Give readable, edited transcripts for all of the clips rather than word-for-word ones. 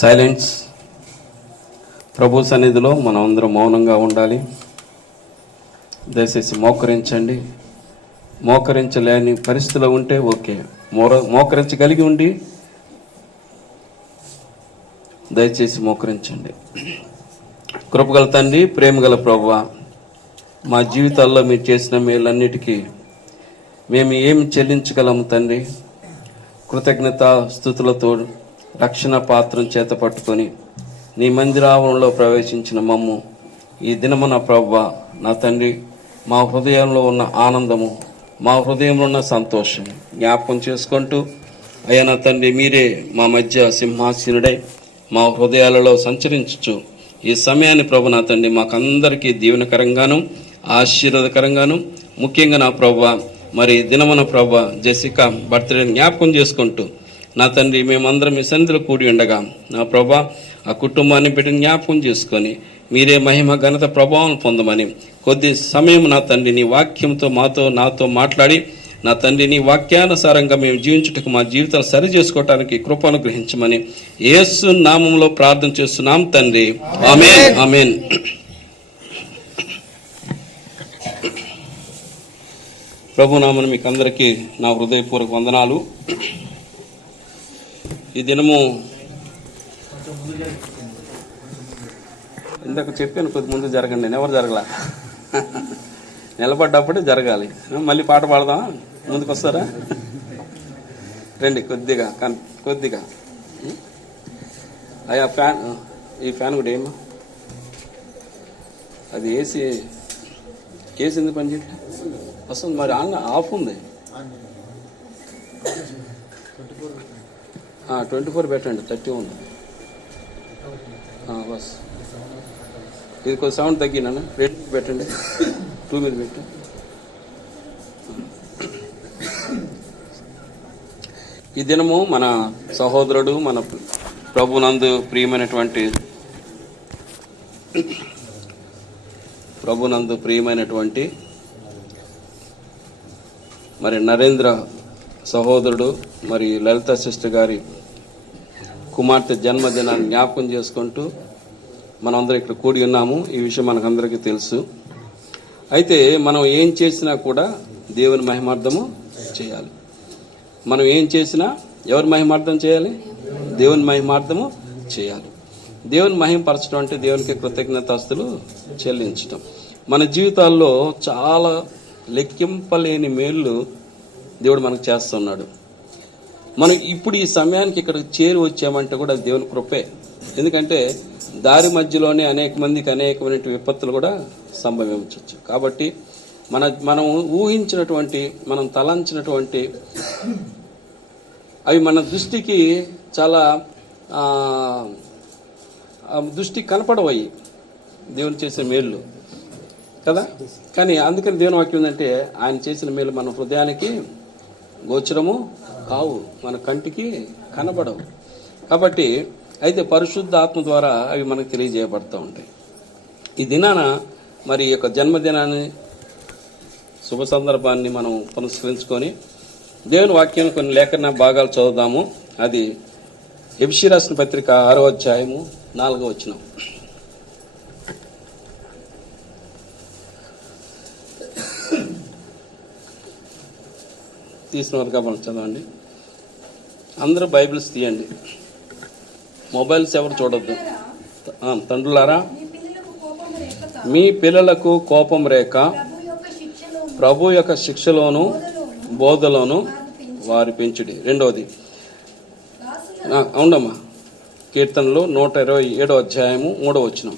Silence. ప్రభు సన్నిధిలో మనం అందరం మౌనంగా ఉండాలి. దయచేసి మోకరించండి. మోకరించలేని పరిస్థితిలో ఉంటే ఓకే, మోకరించగలిగి ఉండి దయచేసి మోకరించండి. కృపగల తండ్రి, ప్రేమగల ప్రభువా, మా జీవితాల్లో మీరు చేసిన మేలన్నిటికీ మేము ఏమి చెల్లించగలము తండ్రి? కృతజ్ఞత స్తుతులతో రక్షణ పాత్రం చేత పట్టుకొని నీ మందిరావరణంలో ప్రవేశించిన మమ్ము ఈ దినమున ప్రభువా, నా తండ్రి, మా హృదయంలో ఉన్న ఆనందము, మా హృదయంలో ఉన్న సంతోషం జ్ఞాపకం చేసుకుంటూ, అయ్యా నా తండ్రి, మీరే మా మధ్య సింహాసీనుడై మా హృదయాలలో సంచరించచ్చు ఈ సమయాన్ని ప్రభు నా తండ్రి మాకందరికీ దీవెనకరంగాను ఆశీర్వాదకరంగాను, ముఖ్యంగా నా ప్రభువా, మరి దినమున ప్రభువా జెసికా బర్త్డే జ్ఞాపకం చేసుకుంటూ నా తండ్రి మేమందరం మీ సన్నిధిలో కూడి ఉండగా నా ప్రభా ఆ కుటుంబాన్ని బిడ్డ జ్ఞాపకం చేసుకొని మీరే మహిమ ఘనత ప్రభావం పొందమని కొద్ది సమయం నా తండ్రి నీ వాక్యంతో నాతో మాట్లాడి నా తండ్రి నీ వాక్యానుసారంగా మేము జీవించుటకు మా జీవితాలు సరి చేసుకోవటానికి కృపను గ్రహించమని యేసు నామంలో ప్రార్థన చేస్తున్నాం తండ్రి, ఆమేన్, ఆమేన్. ప్రభునామను మీకు అందరికీ నా హృదయపూర్వక వందనాలు. ఈ దినము ఇందాక చెప్పాను, కొద్ది ముందు జరగండి, నేను ఎవరు జరగలా, నిలబడ్డప్పుడే జరగాలి. మళ్ళీ పాట పాడదామా? ముందుకు వస్తారా? రండి, కొద్దిగా అయ్యా ఫ్యాన్, ఈ ఫ్యాన్ కూడా ఏమా అది ఏసీ ఎందుకు పని చేయట్లేదు? వస్తుంది మరి, ఆన్ ఆఫ్ ఉంది. 24 పెట్టండి, 30 ఉంది. బస్ ఇది కొంచెం సౌండ్ తగ్గినా రేట్ పెట్టండి, 2 మీద పెట్టు. ఈ దినము మన సహోదరుడు, మన ప్రభునందు ప్రియమైనటువంటి మరి నరేంద్ర సహోదరుడు, మరి లలిత సిస్టర్ గారి కుమార్తె జన్మదినాన్ని జ్ఞాపకం చేసుకుంటూ మనందరం ఇక్కడ కూడి ఉన్నాము. ఈ విషయం మనకందరికీ తెలుసు. అయితే మనం ఏం చేసినా కూడా దేవుని మహిమార్థము చేయాలి. మనం ఏం చేసినా ఎవరి మహిమార్థం చేయాలి? దేవుని మహిమార్థము చేయాలి. దేవుని మహిమపరచడం అంటే దేవునికి కృతజ్ఞతాస్తులు చెల్లించడం. మన జీవితాల్లో చాలా లెక్కింపలేని మేళ్ళు దేవుడు మనకు చేస్తున్నాడు. మనం ఇప్పుడు ఈ సమయానికి ఇక్కడికి చేరి వచ్చామంటే కూడా దేవుని కృపే. ఎందుకంటే దారి మధ్యలోనే అనేక మందికి అనేకమైన విపత్తులు కూడా సంభవించవచ్చు. కాబట్టి మనం ఊహించినటువంటి, మనం తలంచినటువంటి అవి మన దృష్టికి చాలా దృష్టికి కనపడవయ్యి దేవుని చేసే మేళ్ళు కదా. కానీ అందుకని దేవుని వాక్యం ఏంటంటే ఆయన చేసిన మేలు మన హృదయానికి గోచరము కావు, మన కంటికి కనబడవు. కాబట్టి అయితే పరిశుద్ధ ఆత్మ ద్వారా అవి మనకు తెలియజేయబడుతూ ఉంటాయి. ఈ దినాన మరి యొక్క జన్మదినాన్ని, శుభ సందర్భాన్ని మనం పునస్కరించుకొని దేవుని వాక్యాన్ని కొన్ని లేఖన భాగాలు చదువుదాము. అది ఎఫెసీ రాసిన పత్రిక 6వ అధ్యాయము 4వ వచనం. తీసిన వరకు మనం చదవండి. అందరూ బైబిల్స్ తీయండి, మొబైల్స్ ఎవరు చూడొద్దు. తండ్రులారా, మీ పిల్లలకు కోపం రేక ప్రభు యొక్క శిక్షలోను బోధలోను వారి పెంచుడి. రెండవది అవునమ్మా, కీర్తనలు 127వ అధ్యాయము 3వ వచనం.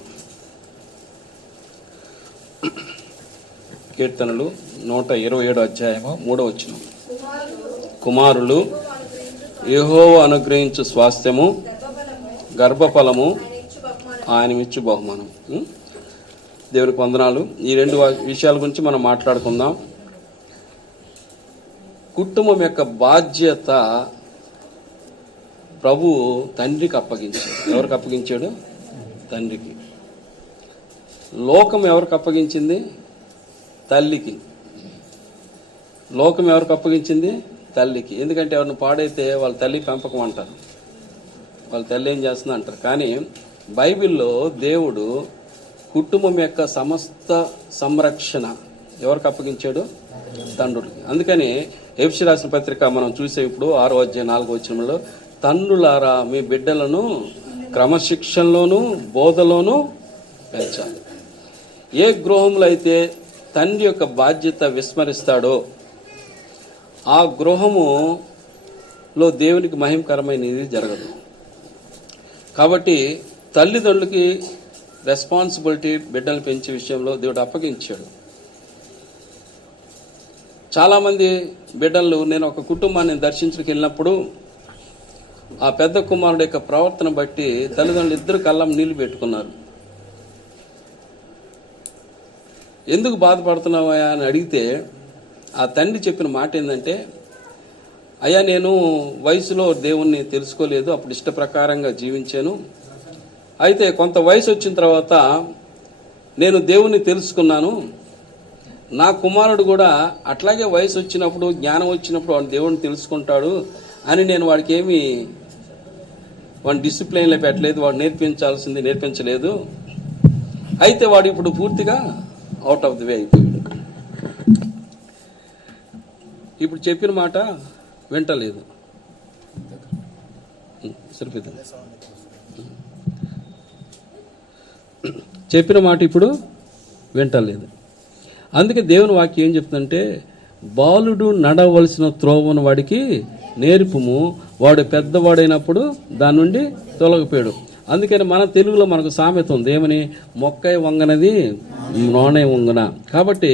కీర్తనలు 127వ అధ్యాయము 3వ వచనం. కుమారులు యెహోవా అనుగ్రహించు స్వాస్థ్యము, గర్భఫలము ఆయన ఇచ్చు బహుమానం. దేవునికి వందనాలు. ఈ రెండు విషయాల గురించి మనం మాట్లాడుకుందాం. కుటుంబం యొక్క బాధ్యత ప్రభువు తండ్రికి అప్పగించాడు. ఎవరికి అప్పగించాడు? తండ్రికి. లోకం ఎవరికి అప్పగించింది? తల్లికి. లోకం ఎవరికి అప్పగించింది? తల్లికి. ఎందుకంటే ఎవరిని పాడైతే వాళ్ళ తల్లి పెంపకం అంటారు. వాళ్ళ తల్లి ఏం చేస్తుంది అంటారు. కానీ బైబిల్లో దేవుడు కుటుంబం యొక్క సమస్త సంరక్షణ ఎవరికి అప్పగించాడు? తండ్రులకి. అందుకని ఎఫెసీ రాసిన పత్రిక మనం చూసే ఇప్పుడు 6వ అధ్యాయం 4వ వచనంలో, తండ్రులారా మీ బిడ్డలను క్రమశిక్షణలోను బోధలోను పెంచాలి. ఏ గృహంలో అయితే తండ్రి యొక్క బాధ్యత విస్మరిస్తాడో ఆ గృహములో దేవునికి మహిమకరమైనది జరగదు. కాబట్టి తల్లిదండ్రులకి రెస్పాన్సిబిలిటీ బిడ్డలు పెంచే విషయంలో దేవుడు అప్పగించాడు. చాలామంది బిడ్డలు, నేను ఒక కుటుంబాన్ని దర్శించడానికి వెళ్ళినప్పుడు ఆ పెద్ద కుమారుడు యొక్క ప్రవర్తన బట్టి తల్లిదండ్రులు ఇద్దరు కళ్ళం నీళ్లు పెట్టుకున్నారు. ఎందుకు బాధపడుతున్నావా అని అడిగితే ఆ తండ్రి చెప్పిన మాట ఏంటంటే, అయ్యా నేను వయసులో దేవుణ్ణి తెలుసుకోలేదు, అప్పుడు ఇష్ట ప్రకారంగా జీవించాను. అయితే కొంత వయసు వచ్చిన తర్వాత నేను దేవుణ్ణి తెలుసుకున్నాను. నా కుమారుడు కూడా అట్లాగే వయసు వచ్చినప్పుడు జ్ఞానం వచ్చినప్పుడు వాడు దేవుణ్ణి తెలుసుకుంటాడు అని నేను వాడికి వాడిని డిసిప్లైన్లో పెట్టలేదు, వాడు నేర్పించాల్సింది నేర్పించలేదు. అయితే వాడు ఇప్పుడు పూర్తిగా అవుట్ ఆఫ్ ది వే అయిపోయాడు. ఇప్పుడు చెప్పిన మాట వింటలేదు. సరిపోతుంది. చెప్పిన మాట ఇప్పుడు వింటలేదు. అందుకే దేవుని వాక్యం ఏం చెప్తుందంటే, బాలుడు నడవలసిన త్రోవను వాడికి నేర్పుము, వాడు పెద్దవాడైనప్పుడు దాని నుండి తొలగిపోయాడు. అందుకని మన తెలుగులో మనకు సామెత ఉంది, ఏమని? మొక్కై వంగనది నోనై వంగన. కాబట్టి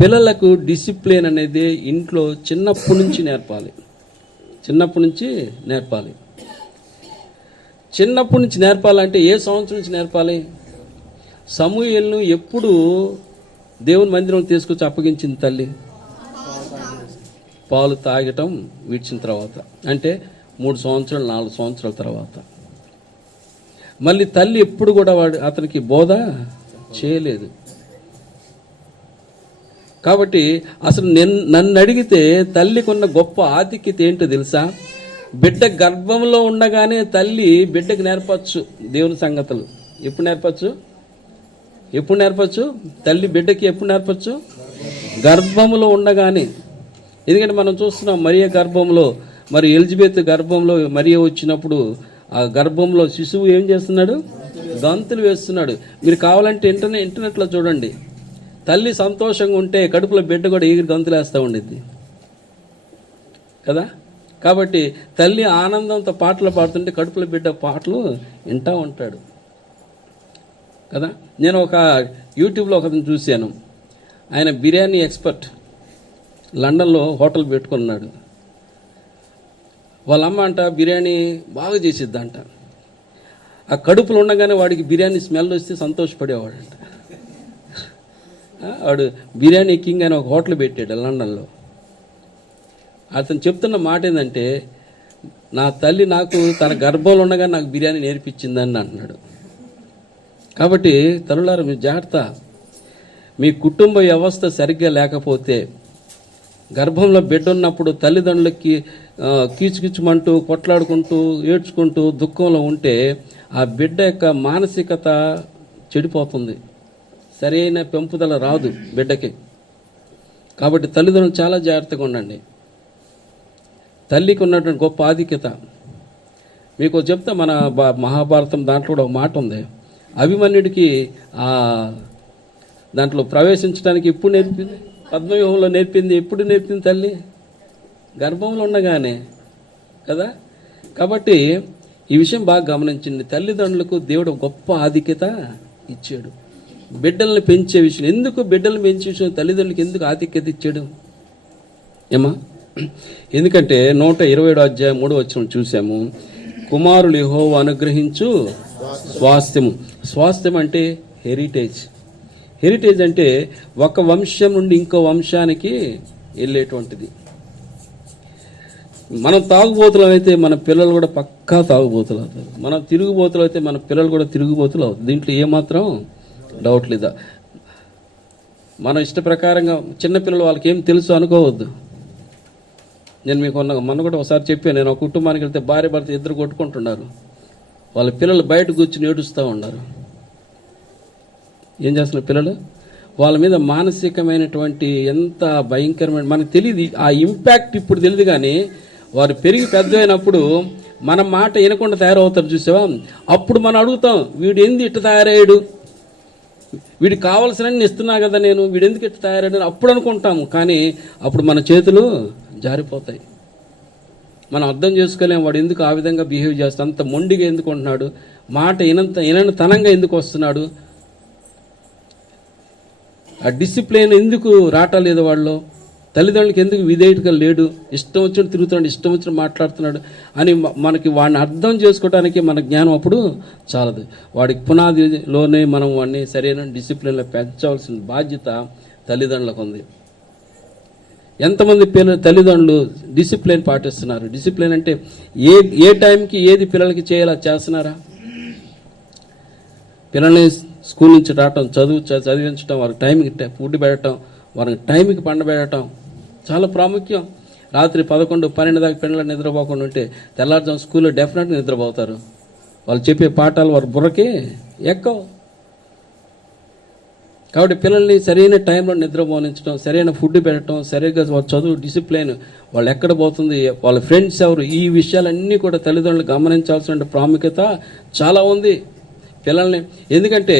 పిల్లలకు డిసిప్లిన్ అనేది ఇంట్లో చిన్నప్పటి నుంచి నేర్పాలి. చిన్నప్పటి నుంచి నేర్పాలి. చిన్నప్పటి నుంచి నేర్పాలంటే ఏ సంవత్సరం నుంచి నేర్పాలి? సమూయేలును ఎప్పుడు దేవుని మందిరం తీసుకొచ్చి అప్పగించింది తల్లి? పాలు తాగటం విడిచిన తర్వాత, అంటే 3 సంవత్సరాలు 4 సంవత్సరాల తర్వాత. మళ్ళీ తల్లి ఎప్పుడు కూడా అతనికి బోధ చేయలేదు. కాబట్టి అసలు నన్ను అడిగితే తల్లికి ఉన్న గొప్ప ఆధిక్యత ఏంటో తెలుసా? బిడ్డ గర్భంలో ఉండగానే తల్లి బిడ్డకు నేర్పచ్చు దేవుని సంగతులు. ఎప్పుడు నేర్పచ్చు? తల్లి బిడ్డకి ఎప్పుడు నేర్పచ్చు? గర్భంలో ఉండగానే. ఎందుకంటే మనం చూస్తున్నాం మరియ గర్భంలో, మరి ఎలిజబెత్ గర్భంలో మరియ వచ్చినప్పుడు ఆ గర్భంలో శిశువు ఏం చేస్తున్నాడు? గంతులు వేస్తున్నాడు. మీరు కావాలంటే ఇంటర్నెట్లో చూడండి. తల్లి సంతోషంగా ఉంటే కడుపులో బిడ్డ కూడా ఎగిరి గంతులు వేస్తూ ఉండిద్ది కదా. కాబట్టి తల్లి ఆనందంతో పాటలు పాడుతుంటే కడుపులో బిడ్డ పాటలు వింటూ ఉంటాడు కదా. నేను ఒక యూట్యూబ్లో ఒకరిని చూశాను. ఆయన బిర్యానీ ఎక్స్పర్ట్, లండన్లో హోటల్ పెట్టుకున్నాడు. వాళ్ళ అమ్మ అంట బిర్యానీ బాగా చేసిద్దంట. ఆ కడుపులో ఉండగానే వాడికి బిర్యానీ స్మెల్ వస్తే సంతోషపడేవాడంట. వాడు బిర్యానీ కింగ్ అని ఒక హోటల్ పెట్టాడు లండన్లో. అతను చెప్తున్న మాట ఏంటంటే, నా తల్లి నాకు తన గర్భంలో ఉండగా నాకు బిర్యానీ నేర్పించిందని అంటున్నాడు. కాబట్టి తల్లులారా మీరు జాగ్రత్త. మీ కుటుంబ వ్యవస్థ సరిగ్గా లేకపోతే, గర్భంలో బిడ్డ ఉన్నప్పుడు తల్లిదండ్రులకి కీచుకిచ్చుమంటూ కొట్లాడుకుంటూ ఏడ్చుకుంటూ దుఃఖంలో ఉంటే ఆ బిడ్డ యొక్క మానసికత చెడిపోతుంది. సరైన పెంపుదల రాదు బిడ్డకి. కాబట్టి తల్లిదండ్రులు చాలా జాగ్రత్తగా ఉండండి. తల్లికి ఉన్నటువంటి గొప్ప ఆధిక్యత మీకు చెప్తా. మన మహాభారతం దాంట్లో కూడా ఒక మాట ఉంది. అభిమన్యుడికి దాంట్లో ప్రవేశించడానికి ఎప్పుడు నేర్పింది? పద్మవ్యూహంలో నేర్పింది. ఎప్పుడు నేర్పింది? తల్లి గర్భంలో ఉండగానే కదా. కాబట్టి ఈ విషయం బాగా గమనించండి. తల్లిదండ్రులకు దేవుడు గొప్ప ఆధిక్యత ఇచ్చాడు. బిడ్డల్ని పెంచే విషయం ఎందుకు? బిడ్డల్ని పెంచే విషయం తల్లిదండ్రులకి ఎందుకు ఆధిక్యత ఇచ్చాడు ఏమా? ఎందుకంటే 127వ అధ్యాయం 3వ వచనం చూసాము. కుమారులు యెహోవా అనుగ్రహించు స్వాస్థ్యము. స్వాస్థ్యం అంటే హెరిటేజ్. హెరిటేజ్ అంటే ఒక వంశం నుండి ఇంకో వంశానికి వెళ్ళేటువంటిది. మనం తాగుబోతులు అయితే మన పిల్లలు కూడా పక్కా తాగుబోతులు అవుతారు. మనం తిరుగుబోతులు అయితే మన పిల్లలు కూడా తిరుగుబోతులు అవుతారు. దీంట్లో ఏమాత్రం డౌట్ లేదా. మన ఇష్ట ప్రకారంగా చిన్నపిల్లలు వాళ్ళకి ఏం తెలుసు అనుకోవద్దు. నేను మీకు మొన్న కూడా ఒకసారి చెప్పాను. నేను ఒక కుటుంబానికి వెళ్తే భార్య భర్త ఇద్దరు కొట్టుకుంటున్నారు. వాళ్ళ పిల్లలు బయట కూర్చుని ఏడుస్తూ ఉన్నారు. ఏం చేస్తున్నారు పిల్లలు? వాళ్ళ మీద మానసికమైనటువంటి ఎంత భయంకరమైన మనకు తెలియదు. ఆ ఇంపాక్ట్ ఇప్పుడు తెలియదు, కానీ వారు పెరిగి పెద్ద అయినప్పుడు మన మాట వినకుండా తయారవుతారు చూసావా. అప్పుడు మనం అడుగుతాం, వీడు ఎందుకు ఇట్లా తయారయ్యాడు, వీడికి కావాల్సినన్ని ఇస్తున్నా కదా నేను, వీడు ఎందుకు ఇట్లా తయారయ్యాడు అప్పుడు అనుకుంటాము. కానీ అప్పుడు మన చేతులు జారిపోతాయి. మనం అర్థం చేసుకోలేము వాడు ఎందుకు ఆ విధంగా బిహేవ్ చేస్తాడు, అంత మొండిగా ఎందుకు ఉంటున్నాడు, మాట వినతనంగా ఎందుకు వస్తున్నాడు, ఆ డిసిప్లిన్ ఎందుకు రావట్లేదు వాళ్ళు, తల్లిదండ్రులకి ఎందుకు విధేయతగా లేడు, ఇష్టం వచ్చినట్టు తిరుగుతున్నాడు, ఇష్టం వచ్చినట్టు మాట్లాడుతున్నాడు అని మనకి వాడిని అర్థం చేసుకోవడానికి మన జ్ఞానం అప్పుడు చాలదు. వాడికి పునాదిలోనే మనం వాడిని సరైన డిసిప్లిన్లో పెంచవలసిన బాధ్యత తల్లిదండ్రులకు ఉంది. ఎంతమంది తల్లిదండ్రులు డిసిప్లిన్ పాటిస్తున్నారు? డిసిప్లిన్ అంటే ఏ టైంకి ఏది పిల్లలకి చేయాలో చేస్తున్నారా? పిల్లల్ని స్కూల్ నుంచి రావటం, చదివించడం, వారికి టైంకి ఫుడ్ పెట్టడం, వారికి టైంకి పండబెట్టడం చాలా ప్రాముఖ్యం. రాత్రి 11, 12 దాకా పిల్లలు నిద్రపోకుండా ఉంటే తెల్లారుజాము స్కూల్లో డెఫినెట్గా నిద్రపోతారు. వాళ్ళు చెప్పే పాఠాలు వారి బుర్రకి ఎక్కవు. కాబట్టి పిల్లల్ని సరైన టైంలో నిద్రపోనించడం, సరైన ఫుడ్ పెట్టడం, సరిగ్గా వాళ్ళ చదువు డిసిప్లిన్, వాళ్ళు ఎక్కడ పోతుంది, వాళ్ళ ఫ్రెండ్స్ ఎవరు, ఈ విషయాలన్నీ కూడా తల్లిదండ్రులు గమనించాల్సిన ప్రాముఖ్యత చాలా ఉంది పిల్లల్ని. ఎందుకంటే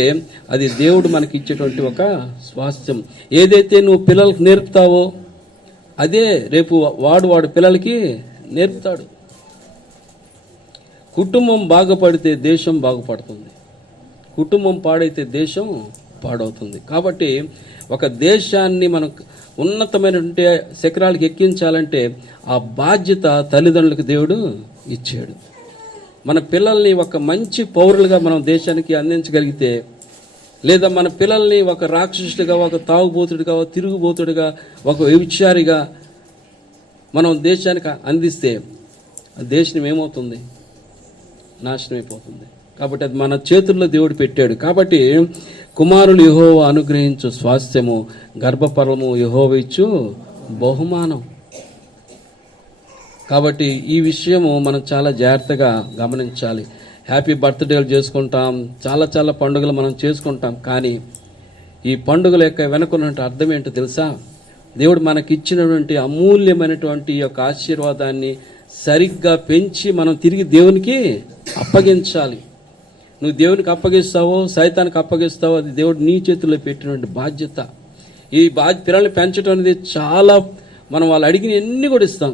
అది దేవుడు మనకి ఇచ్చేటువంటి ఒక స్వాస్థ్యం. ఏదైతే నువ్వు పిల్లలకు నేర్పుతావో అదే రేపు వాడు పిల్లలకి నేర్పుతాడు. కుటుంబం బాగుపడితే దేశం బాగుపడుతుంది, కుటుంబం పాడైతే దేశం పాడవుతుంది. కాబట్టి ఒక దేశాన్ని మనం ఉన్నతమైనటువంటి శిఖరాలకు ఎక్కించాలంటే ఆ బాధ్యత తల్లిదండ్రులకు దేవుడు ఇచ్చాడు. మన పిల్లల్ని ఒక మంచి పౌరులుగా మనం దేశానికి అందించగలిగితే, లేదా మన పిల్లల్ని ఒక రాక్షసుడిగా, ఒక తాగుబోతుడిగా, ఒక తిరుగుబోతుడిగా, ఒక వ్యభిచారిగా మనం దేశానికి అందిస్తే దేశం ఏమవుతుంది? నాశనం అయిపోతుంది. కాబట్టి అది మన చేతుల్లో దేవుడు పెట్టాడు. కాబట్టి కుమారులు యెహోవా అనుగ్రహించు స్వాస్థ్యము, గర్భఫలము యెహోవా ఇచ్చు బహుమానం. కాబట్టి ఈ విషయము మనం చాలా జాగ్రత్తగా గమనించాలి. హ్యాపీ బర్త్డేలు చేసుకుంటాం, చాలా పండుగలు మనం చేసుకుంటాం. కానీ ఈ పండుగల యొక్క వెనుకున్నటువంటి అర్థం ఏంటో తెలుసా? దేవుడు మనకిచ్చినటువంటి అమూల్యమైనటువంటి యొక్క ఆశీర్వాదాన్ని సరిగ్గా పెంచి మనం తిరిగి దేవునికి అప్పగించాలి. నువ్వు దేవునికి అప్పగిస్తావో సైతానికి అప్పగిస్తావో అది దేవుడు నీ చేతుల్లో పెట్టినటువంటి బాధ్యత. ఈ పిల్లల్ని పెంచడం అనేది చాలా, మనం వాళ్ళు అడిగిన అన్ని కూడా ఇస్తాం,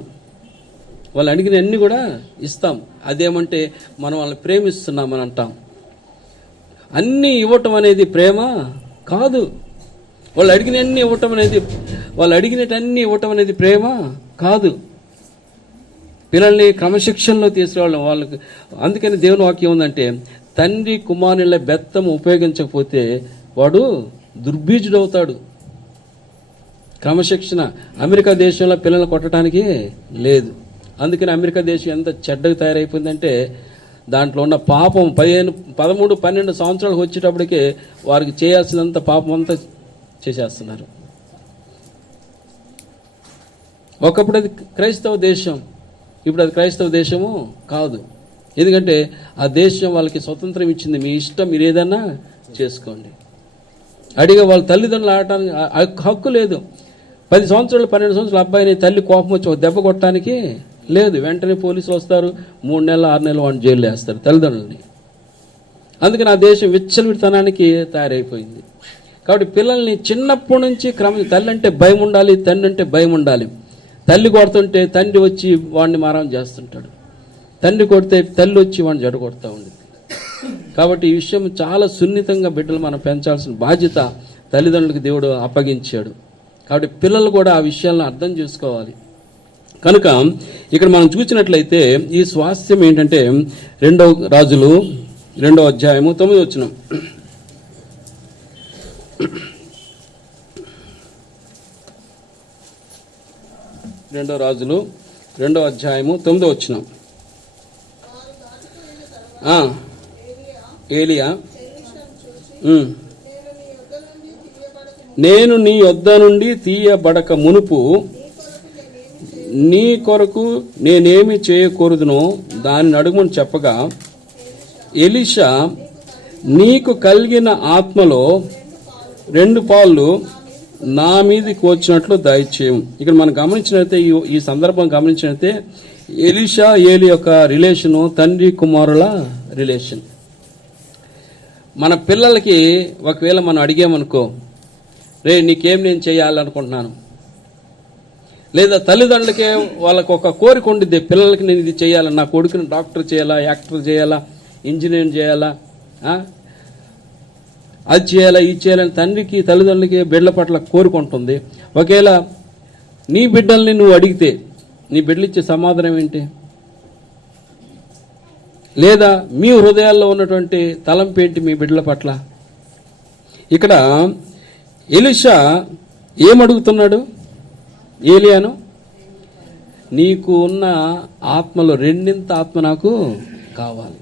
వాళ్ళు అడిగిన అన్ని కూడా ఇస్తాం. అదేమంటే మనం వాళ్ళని ప్రేమిస్తున్నామని అంటాం. అన్నీ ఇవ్వటం అనేది ప్రేమ కాదు. వాళ్ళు అడిగినన్ని ఇవ్వటం అనేది, వాళ్ళు అడిగినటన్నీ ఇవ్వటం అనేది ప్రేమ కాదు. పిల్లల్ని క్రమశిక్షణలో తీసుకురావడం వాళ్ళకి. అందుకని దేవుని వాక్యం ఉందంటే, తండ్రి కుమారుల బెత్తం ఉపయోగించకపోతే వాడు దుర్బీజుడవుతాడు. క్రమశిక్షణ అమెరికా దేశంలో పిల్లల్ని కొట్టడానికి లేదు. అందుకని అమెరికా దేశం ఎంత చెడ్డగా తయారైపోయిందంటే, దాంట్లో ఉన్న పాపం 13, 12 సంవత్సరాలకు వచ్చేటప్పటికే వారికి చేయాల్సినంత పాపం అంతా చేసేస్తున్నారు. ఒకప్పుడు అది క్రైస్తవ దేశం, ఇప్పుడు అది క్రైస్తవ దేశము కాదు. ఎందుకంటే ఆ దేశం వాళ్ళకి స్వతంత్రం ఇచ్చింది, మీ ఇష్టం, మీరు ఏదన్నా చేసుకోండి. అడిగే వాళ్ళ తల్లిదండ్రులు ఆడటానికి హక్కు లేదు. 10 సంవత్సరాలు 12 సంవత్సరాల అబ్బాయిని తల్లి కోపం వచ్చి ఒక దెబ్బ కొట్టడానికి లేదు. వెంటనే పోలీసులు వస్తారు, 3 నెలలు 6 నెలలు వాడిని జైలు వేస్తారు తల్లిదండ్రులని. అందుకని ఆ దేశం విచ్చలవిడితనానికి తయారైపోయింది. కాబట్టి పిల్లల్ని చిన్నప్పటి నుంచి తల్లి అంటే భయం ఉండాలి, తండ్రి అంటే భయం ఉండాలి. తల్లి కొడుతుంటే తండ్రి వచ్చి వాడిని మారం చేస్తుంటాడు, తండ్రి కొడితే తల్లి వచ్చి వాడిని జడ కొడుతూ ఉండేది. కాబట్టి ఈ విషయం చాలా సున్నితంగా బిడ్డలు మనం పెంచాల్సిన బాధ్యత తల్లిదండ్రులకు దేవుడు అప్పగించాడు. కాబట్టి పిల్లలు కూడా ఆ విషయాలను అర్థం చేసుకోవాలి. కనుక ఇక్కడ మనం చూసినట్లయితే ఈ స్వాస్థ్యం ఏంటంటే 2 రాజులు 2వ అధ్యాయము 9వ వచనం. 2 రాజులు 2వ అధ్యాయము 9వ వచనం. ఏలియా, నేను నీ యొద్ద నుండి తీయబడక మునుపు నీ కొరకు నేనేమి చేయకూడదునో దాన్ని అడుగుమని చెప్పగా ఎలీషా, నీకు కలిగిన ఆత్మలో 2 పాళ్ళు నా మీదకి వచ్చినట్లు దయచేయం. ఇక్కడ మనం గమనించినట్లయితే ఈ సందర్భం గమనించినట్లయితే ఎలీషా ఏలి యొక్క రిలేషను తండ్రి కుమారుల రిలేషన్. మన పిల్లలకి ఒకవేళ మనం అడిగామనుకో, రే నీకేం నేను చేయాలనుకుంటున్నాను, లేదా తల్లిదండ్రులకే వాళ్ళకు ఒక కోరిక ఉండిద్ది, పిల్లలకి నేను ఇది చేయాలా, నా కొడుకుని డాక్టర్ చేయాలా, యాక్టర్ చేయాలా, ఇంజనీర్ చేయాలా, అది చేయాలా, ఇది చేయాలని తండ్రికి తల్లిదండ్రులకి బిడ్డల పట్ల కోరిక ఉంటుంది. ఒకవేళ నీ బిడ్డల్ని నువ్వు అడిగితే నీ బిడ్డలు ఇచ్చే సమాధానం ఏంటి? లేదా మీ హృదయాల్లో ఉన్నటువంటి తలంపు ఏంటి మీ బిడ్డల పట్ల? ఇక్కడ ఎలీషా ఏమడుగుతున్నాడు ఏలియాను? నీకు ఉన్న ఆత్మలో 2 ఆత్మ నాకు కావాలి.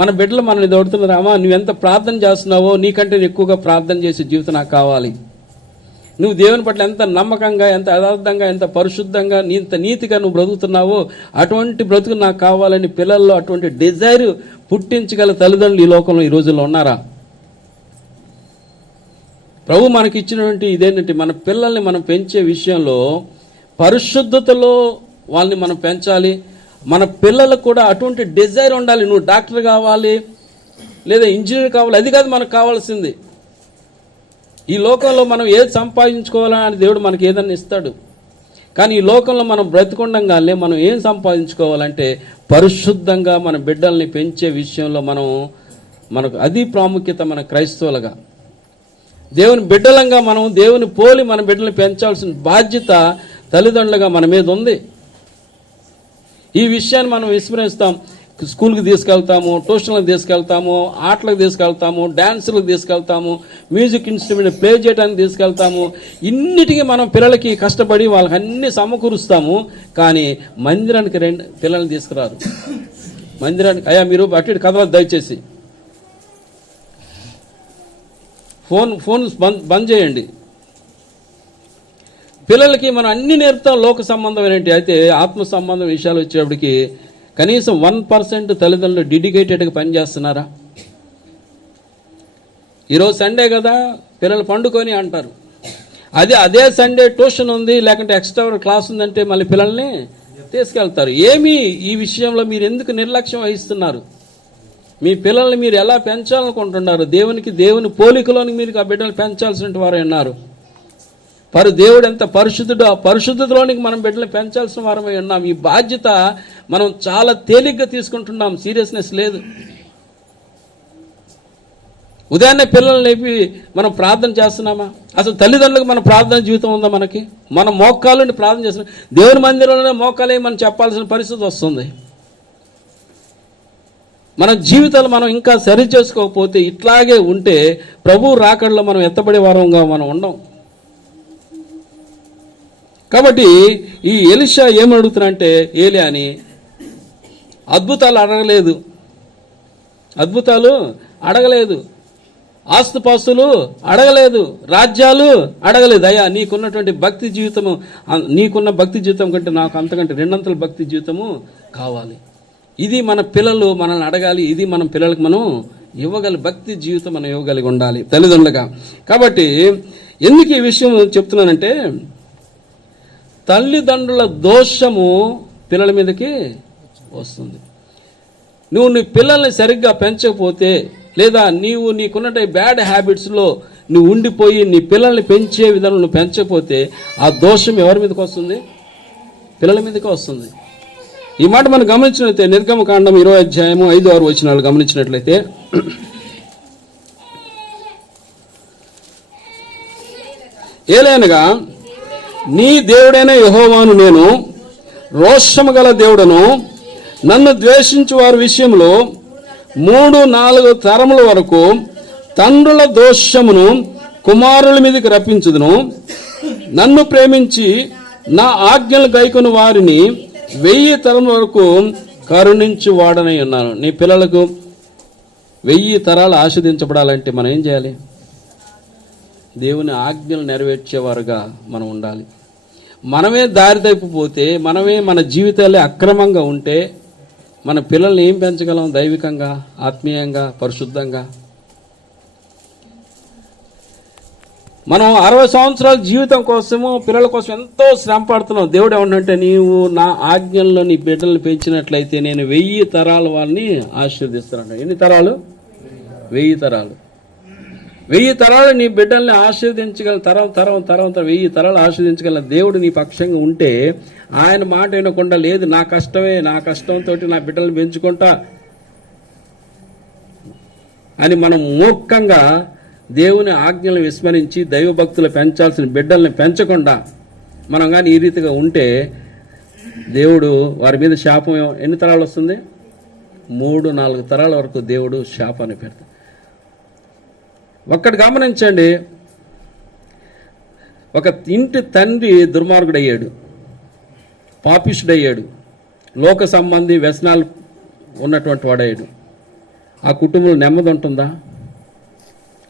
మన బిడ్డలు మనల్ని దొడుతున్నారు, అమ్మా నువ్వెంత ప్రార్థన చేస్తున్నావో నీకంటే ఎక్కువగా ప్రార్థన చేసే జీవితం నాకు కావాలి, నువ్వు దేవుని పట్ల ఎంత నమ్మకంగా, ఎంత యథార్థంగా, ఎంత పరిశుద్ధంగా, ఇంత నీతిగా నువ్వు బ్రతుకుతున్నావో అటువంటి బ్రతుకు నాకు కావాలని పిల్లల్లో అటువంటి డిజైర్ పుట్టించగల తల్లిదండ్రులు ఈ లోకంలో ఈ రోజుల్లో ఉన్నారా? ప్రభు మనకి ఇచ్చినటువంటి ఇదేంటంటే మన పిల్లల్ని మనం పెంచే విషయంలో పరిశుద్ధతలో వాళ్ళని మనం పెంచాలి. మన పిల్లలకు కూడా అటువంటి డిజైర్ ఉండాలి. నువ్వు డాక్టర్ కావాలి, లేదా ఇంజనీర్ కావాలి, అది కాదు మనకు కావాల్సింది. ఈ లోకంలో మనం ఏది సంపాదించుకోవాలని దేవుడు మనకి ఏదన్నా ఇస్తాడు. కానీ ఈ లోకంలో మనం బ్రతికుండగానే మనం ఏం సంపాదించుకోవాలంటే పరిశుద్ధంగా మన బిడ్డల్ని పెంచే విషయంలో మనకు అది ప్రాముఖ్యత. మన క్రైస్తవులుగా దేవుని బిడ్డలంగా మనం దేవుని పోలి మన బిడ్డల్ని పెంచాల్సిన బాధ్యత తల్లిదండ్రులుగా మన మీద ఉంది. ఈ విషయాన్ని మనం విస్మరిస్తాం. స్కూల్కి తీసుకెళ్తాము, ట్యూషన్లకు తీసుకెళ్తాము, ఆటలకు తీసుకెళ్తాము, డ్యాన్సులకు తీసుకెళ్తాము, మ్యూజిక్ ఇన్స్ట్రుమెంట్ ప్లే చేయడానికి తీసుకెళ్తాము. ఇన్నిటికీ మనం పిల్లలకి కష్టపడి వాళ్ళకి అన్ని సమకూరుస్తాము. కానీ మందిరానికి పిల్లల్ని తీసుకురారు. మందిరానికి అయ్యా మీరు అటు ఇటు కదలదు, దయచేసి ఫోన్ బంద్ చేయండి. పిల్లలకి మనం అన్ని నేర్పుతాం లోక సంబంధమైనవి. అయితే ఆత్మ సంబంధం విషయాలు వచ్చేటప్పటికి కనీసం 1% తల్లిదండ్రులు డెడికేటెడ్గా పనిచేస్తున్నారా? ఈరోజు సండే కదా పిల్లలు పండుకొని అంటారు, అదే సండే ట్యూషన్ ఉంది లేకుంటే ఎక్స్ట్రా క్లాస్ ఉందంటే మళ్ళీ పిల్లల్ని తీసుకెళ్తారు. ఏమి ఈ విషయంలో మీరు ఎందుకు నిర్లక్ష్యం వహిస్తున్నారు? మీ పిల్లల్ని మీరు ఎలా పెంచాలనుకుంటున్నారు? దేవుని పోలికలోని మీరు ఆ బిడ్డలు పెంచాల్సిన వారు ఉన్నారు. దేవుడు ఎంత పరిశుద్ధుడు, ఆ పరిశుద్ధతలోనికి మనం బిడ్డలు పెంచాల్సిన వారమై ఉన్నాం. ఈ బాధ్యత మనం చాలా తేలిగ్గా తీసుకుంటున్నాం, సీరియస్నెస్ లేదు. ఉదయాన్నే పిల్లల్ని లేపి మనం ప్రార్థన చేస్తున్నామా? అసలు తల్లిదండ్రులకు మన ప్రార్థన జీవితం ఉందా? మన మోకాళ్ళని ప్రార్థన చేస్తున్నాం. దేవుని మందిరంలోనే మోకాలే మనం చెప్పాల్సిన పరిస్థితి వస్తుంది. మన జీవితాలు మనం ఇంకా సరి చేసుకోకపోతే ఇట్లాగే ఉంటే ప్రభు రాకడలో మనం ఎత్తబడే వారంగా మనం ఉండం. కాబట్టి ఈ ఎలీషా ఏమడుగుతున్నాడంటే ఏలియాని అద్భుతాలు అడగలేదు, ఆస్తుపాస్తులు అడగలేదు, రాజ్యాలు అడగలేదు. అయ్యా నీకున్నటువంటి భక్తి జీవితము, నీకున్న భక్తి జీవితం కంటే నాకు అంతకంటే 2 భక్తి జీవితము కావాలి. ఇది మన పిల్లలు మనల్ని అడగాలి. ఇది మన పిల్లలకు మనం భక్తి జీవితం మనం ఇవ్వగలిగి ఉండాలి తల్లిదండ్రులుగా. కాబట్టి ఎందుకు ఈ విషయం చెప్తున్నానంటే తల్లిదండ్రుల దోషము పిల్లల మీదకి వస్తుంది. నువ్వు నీ పిల్లల్ని సరిగ్గా పెంచకపోతే, లేదా నీకున్న బ్యాడ్ హ్యాబిట్స్లో నువ్వు ఉండిపోయి నీ పిల్లల్ని పెంచే విధానం నువ్వు పెంచకపోతే ఆ దోషం ఎవరి మీదకి వస్తుంది? పిల్లల మీదకి వస్తుంది. ఈ మాట మనం గమనించినట్లయితే నిర్గమకాండం 20 అధ్యాయము 5-6 వచనాలు గమనించినట్లయితే, ఏలైనగా నీ దేవుడైన యెహోవాను నేను, రోషము గల దేవుడను, నన్ను ద్వేషించు వారి విషయంలో 3-4 తరముల వరకు తండ్రుల దోషమును కుమారుల మీదకి రప్పించుదును. నన్ను ప్రేమించి నా ఆజ్ఞలు గైకొని వారిని 1000 తరముల వరకు కరుణించి వాడనై ఉన్నాను. నీ పిల్లలకు 1000 తరాలు ఆస్వాదించబడాలంటే మనం ఏం చేయాలి? దేవుని ఆజ్ఞలు నెరవేర్చేవారుగా మనం ఉండాలి. మనమే దారి తప్పిపోతే, మనమే మన జీవితాలే అక్రమంగా ఉంటే మన పిల్లల్ని ఏం పెంచగలం? దైవికంగా, ఆత్మీయంగా, పరిశుద్ధంగా. మనం 60 సంవత్సరాల జీవితం కోసము పిల్లల కోసం ఎంతో శ్రమ పడుతున్నాం. దేవుడు ఏమంటే, నీవు నా ఆజ్ఞల్లో నీ బిడ్డల్ని పెంచినట్లయితే నేను 1000 తరాల వాళ్ళని ఆశీర్దిస్తాను. ఎన్ని తరాలు? 1000 తరాలు. 1000 తరాలు నీ బిడ్డల్ని ఆశీర్దించగల, తరం 1000 తరాలు ఆశీర్దించగల దేవుడు నీ పక్షంగా ఉంటే, ఆయన మాట వినకుండా, లేదు నా కష్టమే, నా కష్టంతో నా బిడ్డల్ని పెంచుకుంటా అని మనం మూర్ఖంగా దేవుని ఆజ్ఞలు విస్మరించి దైవభక్తులు పెంచాల్సిన బిడ్డల్ని పెంచకుండా మనం కానీ ఈ రీతిగా ఉంటే, దేవుడు వారి మీద శాపం ఎన్ని తరాలు వస్తుంది? 3-4 తరాల వరకు దేవుడు శాపాన్ని పెడతాడు. ఒక్కటి గమనించండి, ఒక ఇంటి తండ్రి దుర్మార్గుడయ్యాడు, పాపిష్డయ్యాడు, లోక సంబంధి వ్యసనాలు ఉన్నటువంటి వాడయ్యాడు. ఆ కుటుంబంలో నెమ్మది ఉంటుందా?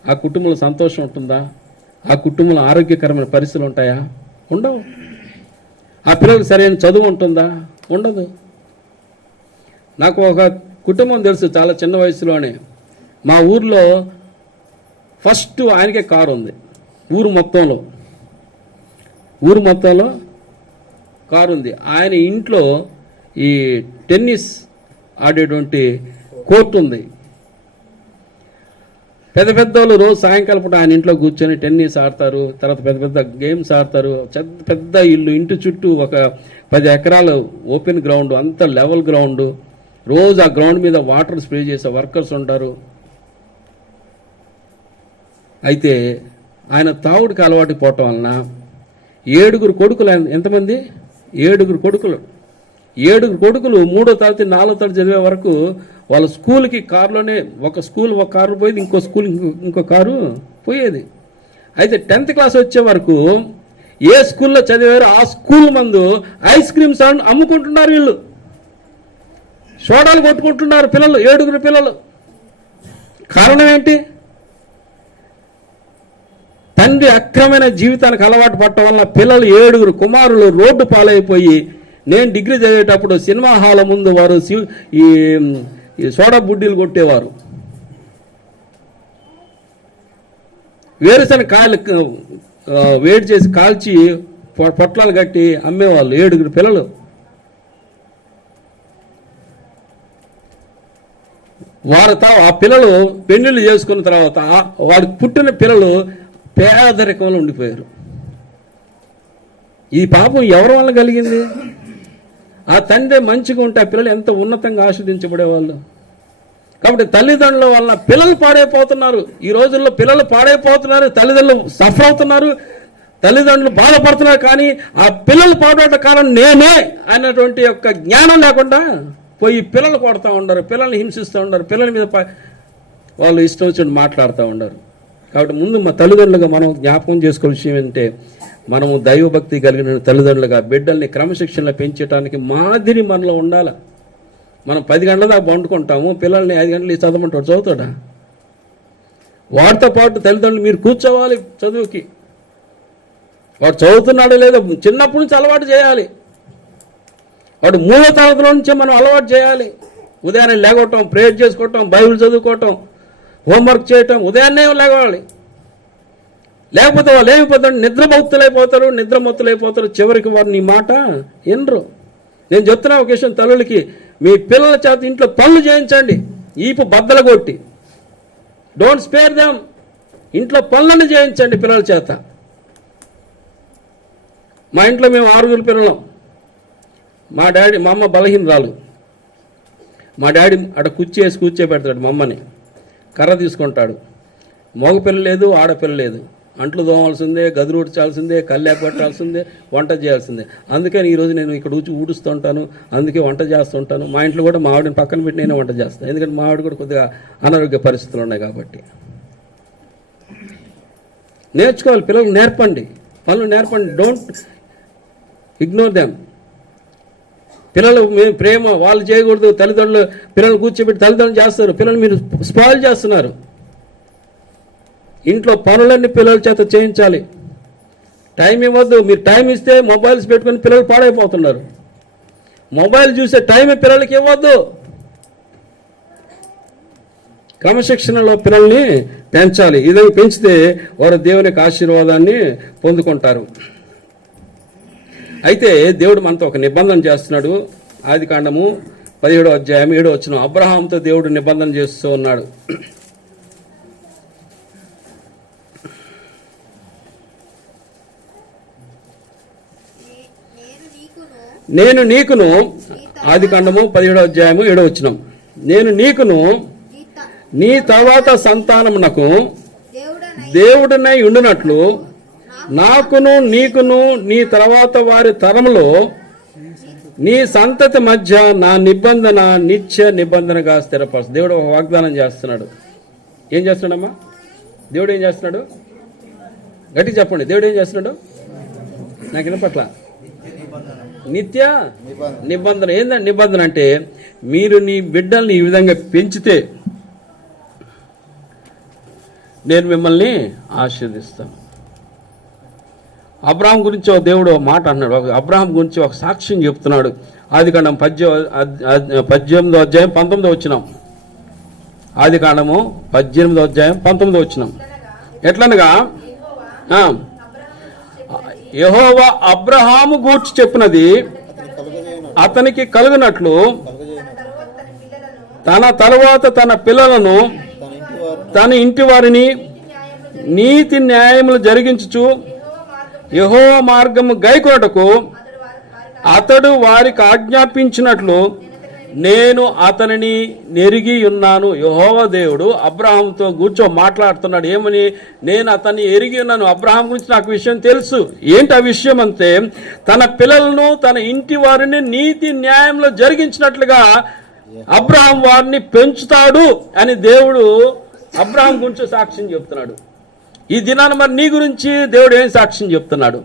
ఆ కుటుంబంలో సంతోషం ఉంటుందా? ఆ కుటుంబంలో ఆరోగ్యకరమైన పరిస్థితులు ఉంటాయా? ఉండవు. ఆ పిల్లలకు సరైన చదువు ఉంటుందా? ఉండదు. నాకు ఒక కుటుంబం తెలుసు, చాలా చిన్న వయసులోనే. మా ఊర్లో ఫస్ట్ ఆయనకే కారు ఉంది. ఊరు మొత్తంలో కారు ఉంది. ఆయన ఇంట్లో ఈ టెన్నిస్ ఆడేటువంటి కోర్టు ఉంది. పెద్ద వాళ్ళు రోజు సాయంకాలం పూట ఆయన ఇంట్లో కూర్చొని టెన్నిస్ ఆడతారు, తర్వాత పెద్ద గేమ్స్ ఆడతారు. పెద్ద ఇల్లు, ఇంటి చుట్టూ ఒక 10 ఎకరాలు ఓపెన్ గ్రౌండ్, అంత లెవెల్ గ్రౌండ్. రోజు ఆ గ్రౌండ్ మీద వాటర్ స్ప్రే చేసే వర్కర్స్ ఉంటారు. అయితే ఆయన తాగుడికి అలవాటు పోవటం వలన 7 కొడుకులు. ఎంతమంది? 7 కొడుకులు. 7 కొడుకులు 3వ తరగతి 4వ తరగతి చదివే వరకు వాళ్ళ స్కూల్కి కారులోనే, ఒక కారు పోయేది, ఇంకో స్కూల్ ఇంకో కారు పోయేది. అయితే 10th క్లాస్ వచ్చే వరకు ఏ స్కూల్లో చదివారో ఆ స్కూల్ మందు ఐస్ క్రీమ్స్ అమ్ముకుంటున్నారు. వీళ్ళు సోడాలు కొట్టుకుంటున్నారు పిల్లలు, 7 పిల్లలు. కారణం ఏంటి? తండ్రి అక్రమైన జీవితానికి అలవాటు పడటం వల్ల పిల్లలు 7 కుమారులు రోడ్డు పాలైపోయి, నేను డిగ్రీ చదివేటప్పుడు సినిమా హాల్ ముందు వారు ఈ సోడా బుడ్డీలు కొట్టేవారు. వేరుశనగ కాయలు వేడి చేసి కాల్చి పొట్లాలు కట్టి అమ్మేవాళ్ళు. 7 పిల్లలు. ఆ పిల్లలు పెళ్లిళ్ళు చేసుకున్న తర్వాత వాడికి పుట్టిన పిల్లలు పేదరికంలో ఉండిపోయారు. ఈ పాపం ఎవరి వల్ల కలిగింది? ఆ తండ్రి మంచిగా ఉంటే ఆ పిల్లలు ఎంత ఉన్నతంగా ఆస్వాదించబడేవాళ్ళు. కాబట్టి తల్లిదండ్రుల వల్ల పిల్లలు పాడైపోతున్నారు. ఈ రోజుల్లో పిల్లలు పాడైపోతున్నారు, తల్లిదండ్రులు సఫర్ అవుతున్నారు, తల్లిదండ్రులు బాధపడుతున్నారు. కానీ ఆ పిల్లలు పాడట కారణం నేనే అన్నటువంటి యొక్క జ్ఞానం లేకుండా పోయి పిల్లలు కొడతా ఉన్నారు, పిల్లల్ని హింసిస్తూ ఉన్నారు, పిల్లల మీద వాళ్ళు ఇష్టం వచ్చినట్టు మాట్లాడుతూ ఉన్నారు. కాబట్టి ముందు మా తల్లిదండ్రులుగా మనం జ్ఞాపకం చేసుకోవాల్సిన విషయం ఏంటంటే, మనము దైవభక్తి కలిగిన తల్లిదండ్రులుగా బిడ్డల్ని క్రమశిక్షణలో పెంచడానికి మాదిరి మనలో ఉండాలి. మనం 10 గంటల దాకా పండుకుంటాము, పిల్లల్ని 5 గంటలు చదవమంటాడు, చదువుతాడా? వాడితో పాటు తల్లిదండ్రులు మీరు కూర్చోవాలి చదువుకి. వాడు చదువుతున్నాడో లేదో చిన్నప్పటి నుంచి అలవాటు చేయాలి. వాడు 3వ తరగతిలో నుంచే మనం అలవాటు చేయాలి. ఉదయాన్నే లేగవటం, ప్రేయర్ చేసుకోవటం, బైబిల్ చదువుకోవటం, హోంవర్క్ చేయటం, ఉదయాన్నే లేవాలి. లేకపోతే వాళ్ళు ఏమైపోతారు? నిద్రమత్తులైపోతారు. చివరికి వారు నీ మాట వినరు. నేను చెప్తున్నా ఒక విషయం తల్లులకి, మీ పిల్లల చేత ఇంట్లో పనులు చేయించండి, ఈపు బద్దలు కొట్టి. Don't spare them. ఇంట్లో పనులను చేయించండి పిల్లల చేత. మా ఇంట్లో మేము 6 పిల్లలం. మా అమ్మ బలహీనరాలు. మా డాడీ అక్కడ కూర్చోబెడతాడు మా అమ్మని. కర్ర తీసుకుంటాడు. మగపిల్ల లేదు, ఆడపిల్ల లేదు. అంట్లు దోమాల్సిందే, గదులు ఊడ్చాల్సిందే, కళ్ళే పెట్టాల్సిందే, వంట చేయాల్సిందే. అందుకని ఈరోజు నేను ఇక్కడ ఊడుస్తూ ఉంటాను, అందుకే వంట చేస్తుంటాను. మా ఇంట్లో కూడా మా ఆవిడని పక్కన పెట్టి నేనే వంట చేస్తాను, ఎందుకంటే మా ఆవిడ కూడా కొద్దిగా అనారోగ్య పరిస్థితులు ఉన్నాయి కాబట్టి. నేర్చుకోవాలి, పిల్లలకు నేర్పండి, పనులు నేర్పండి. Don't ignore them. పిల్లలు ప్రేమ వాళ్ళు చేయకూడదు. తల్లిదండ్రులు పిల్లలు కూర్చోబెట్టి తల్లిదండ్రులు చేస్తారు, పిల్లలు మీరు స్పాయిల్ చేస్తున్నారు. ఇంట్లో పనులన్నీ పిల్లల చేత చేయించాలి. టైం ఇవ్వద్దు. మీరు టైం ఇస్తే మొబైల్స్ పెట్టుకుని పిల్లలు పాడైపోతున్నారు. మొబైల్ చూసే టైం పిల్లలకి ఇవ్వద్దు. క్రమశిక్షణలో పిల్లల్ని పెంచాలి. ఈ విధంగా పెంచితే వారు దేవుని యొక్క ఆశీర్వాదాన్ని పొందుకుంటారు. అయితే దేవుడు మనతో ఒక నిబంధన చేస్తున్నాడు. ఆదికాండము 17వ అధ్యాయం 7వ వచనం. అబ్రహాంతో దేవుడు నిబంధన చేస్తూ ఉన్నాడు. నేను నీకును, ఆదికాండము 17వ అధ్యాయము 7వ వచనం. నేను నీకును నీ తర్వాత సంతానమునకు దేవుడనై ఉండునట్లు నాకును నీకును నీ తర్వాత వారి తరములో నీ సంతతి మధ్య నా నిబంధన నిత్య నిబంధనగా స్థిరపరచు. దేవుడు ఒక వాగ్దానం చేస్తున్నాడు. ఏం చేస్తున్నాడమ్మా? దేవుడు ఏం చేస్తున్నాడు? గట్టి చెప్పండి. దేవుడు ఏం చేస్తున్నాడు? నాకు వినపట్ల. నిత్య నిబంధన. ఏందండి నిబంధన అంటే? మీరు నీ బిడ్డల్ని ఈ విధంగా పెంచితే నేను మిమ్మల్ని ఆశీర్వదిస్తాను. అబ్రహాం గురించి ఒక దేవుడు మాట అన్నాడు. అబ్రహాం గురించి ఒక సాక్ష్యం చెప్తున్నాడు. ఆదికాండం 18వ అధ్యాయం 19వ వచనం. ఆదికాండము 18వ అధ్యాయం 19వ వచనం. ఎట్లనగా యెహోవా అబ్రహాము గూర్చి చెప్పినది అతనికి కలుగునట్లు తన తరువాత తన పిల్లలను తన ఇంటి వారిని నీతి న్యాయములు జరిగించుచు యెహోవా మార్గము గైకొనుటకు అతడు వారికి ఆజ్ఞాపించినట్లు నేను అతనిని నెరిగి ఉన్నాను. యెహోవా దేవుడు అబ్రహాంతో కూర్చో మాట్లాడుతున్నాడు. ఏమని? నేను అతన్ని ఎరిగి ఉన్నాను. అబ్రహాం గురించి నాకు విషయం తెలుసు. ఏంటి ఆ విషయం అంటే, తన పిల్లలను తన ఇంటి వారిని నీతి న్యాయంలో జరిగించినట్లుగా అబ్రహాం వారిని పెంచుతాడు అని దేవుడు అబ్రహాం గురించి సాక్ష్యం చెప్తున్నాడు. ఈ దినాన మరి నీ గురించి దేవుడు ఏం సాక్ష్యం చెప్తున్నాడు?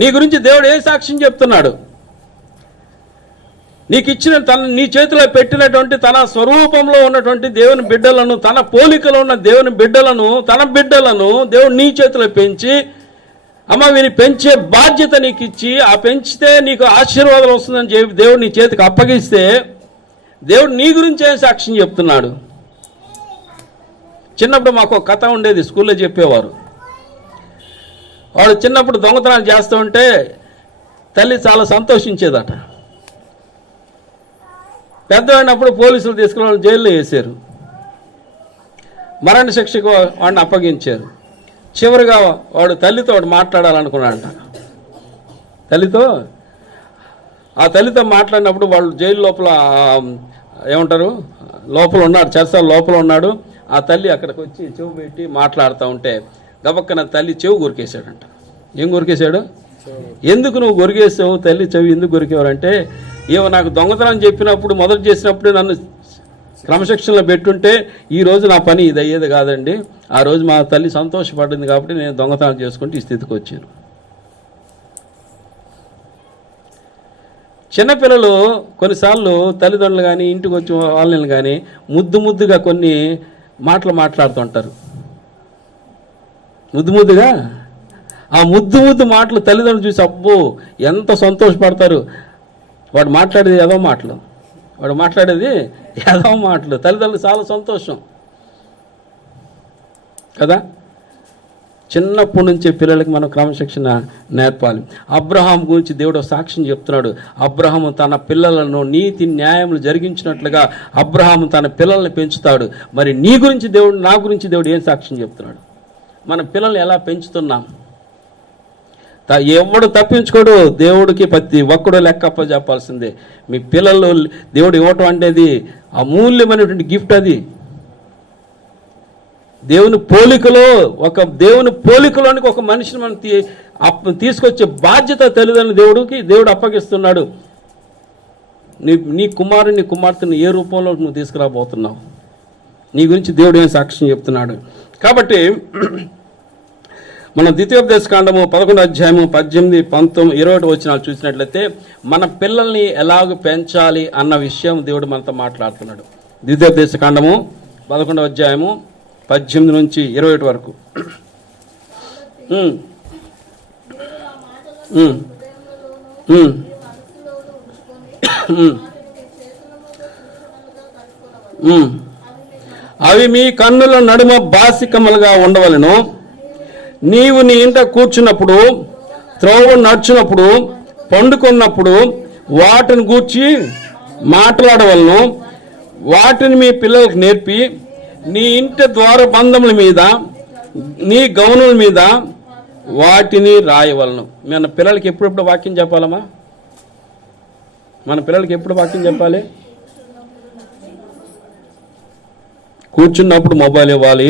నీ గురించి దేవుడు ఏం సాక్ష్యం చెప్తున్నాడు? నీకు ఇచ్చిన నీ చేతిలో పెట్టినటువంటి తన స్వరూపంలో ఉన్నటువంటి దేవుని బిడ్డలను, తన పోలికలో ఉన్న దేవుని బిడ్డలను, తన బిడ్డలను దేవుడు నీ చేతిలో పెంచి, అమ్మ వీని పెంచే బాధ్యత నీకు ఇచ్చి, ఆ పెంచితే నీకు ఆశీర్వాదం వస్తుందని చెప్పి దేవుడు నీ చేతికి అప్పగిస్తే దేవుడు నీ గురించి ఏం సాక్ష్యం చెప్తున్నాడు? చిన్నప్పుడు మాకు ఒక కథ ఉండేది, స్కూల్లో చెప్పేవారు. వాడు చిన్నప్పుడు దొంగతనాలు చేస్తూ ఉంటే తల్లి చాలా సంతోషించేదట. పెద్దవాడినప్పుడు పోలీసులు తీసుకుని జైల్లో వేశారు. మరణ శిక్షకు వాడిని అప్పగించారు. చివరిగా వాడు తల్లితో వాడు మాట్లాడాలనుకున్నాడంట. ఆ తల్లితో మాట్లాడినప్పుడు వాళ్ళు జైలు లోపల ఏమంటారు, లోపల ఉన్నాడు, చెరసాల లోపల ఉన్నాడు. ఆ తల్లి అక్కడికి వచ్చి చెవు పెట్టి మాట్లాడుతూ ఉంటే గబక్కన తల్లి చెవు కొరికేశాడంట. ఏం కొరికేశాడు? ఎందుకు నువ్వు కొరికేసావు తల్లి చెవి ఎందుకు కొరికేవారంటే, ఏమో నాకు దొంగతనం చెప్పినప్పుడు మొదలు చేసినప్పుడు నన్ను క్రమశిక్షణలో పెట్టుంటే ఈ రోజు నా పని ఇది అయ్యేది కాదండి. ఆ రోజు మా తల్లి సంతోషపడింది కాబట్టి నేను దొంగతనం చేసుకుంటూ ఈ స్థితికి వచ్చాను. చిన్నపిల్లలు కొన్నిసార్లు తల్లిదండ్రులు కానీ ఇంటికి వచ్చి వాళ్ళని కానీ ముద్దుగా కొన్ని మాటలు మాట్లాడుతుంటారు. ముద్దుగా ఆ ముద్దు మాటలు తల్లిదండ్రులు చూసి అబ్బో ఎంత సంతోషపడతారు. వాడు మాట్లాడేది ఏదో మాటలు, తల్లిదండ్రులు చాలా సంతోషం కదా. చిన్నప్పటి నుంచే పిల్లలకి మనం క్రమశిక్షణ నేర్పాలి. అబ్రహాం గురించి దేవుడు సాక్ష్యం చెప్తున్నాడు. అబ్రహాము తన పిల్లలను నీతి న్యాయములు జరిగించినట్లుగా అబ్రహాము తన పిల్లల్ని పెంచుతాడు. మరి నీ గురించి దేవుడు, నా గురించి దేవుడు ఏం సాక్ష్యం చెప్తున్నాడు? మన పిల్లల్ని ఎలా పెంచుతున్నాం? ఎవడు తప్పించుకోడు. దేవుడికి ప్రతి ఒక్కడు లెక్క చెప్పాల్సిందే. మీ పిల్లలు దేవుడు ఇవ్వటం అనేది అమూల్యమైనటువంటి గిఫ్ట్. అది దేవుని పోలికలోనికి ఒక మనిషిని మనం తీసుకొచ్చే బాధ్యత తల్లిదండ్రులు దేవుడు అప్పగిస్తున్నాడు. నీ కుమారుని కుమార్తెను ఏ రూపంలో నువ్వు తీసుకురాబోతున్నావు? నీ గురించి దేవుడు ఏం సాక్ష్యం చెప్తున్నాడు? కాబట్టి మనం ద్వితీయోపదేశకాండము 11వ అధ్యాయము 18, 19, 21 వచనాలు చూసినట్లయితే మన పిల్లల్ని ఎలాగ పెంచాలి అన్న విషయం దేవుడు మనతో మాట్లాడుతున్నాడు. ద్వితీయోపదేశకాండము 11వ అధ్యాయము 18 నుంచి 21 వరకు. అవి మీ కన్నుల నడుమ బాసికములుగా ఉండవలను. నీవు నీ ఇంట కూర్చున్నప్పుడు, త్రోవ నడుచున్నప్పుడు, పండుకున్నప్పుడు వాటిని గూర్చి మాట్లాడవలను. వాటిని మీ పిల్లలకు నేర్పి నీ ఇంటి ద్వారబంధముల మీద, నీ గౌనుల మీద వాటిని రాయవలను. మన పిల్లలకి ఎప్పుడెప్పుడు వాక్యం చెప్పాలమ్మా? మన పిల్లలకి ఎప్పుడు వాక్యం చెప్పాలి? కూర్చున్నప్పుడు మొబైల్ ఇవ్వాలి,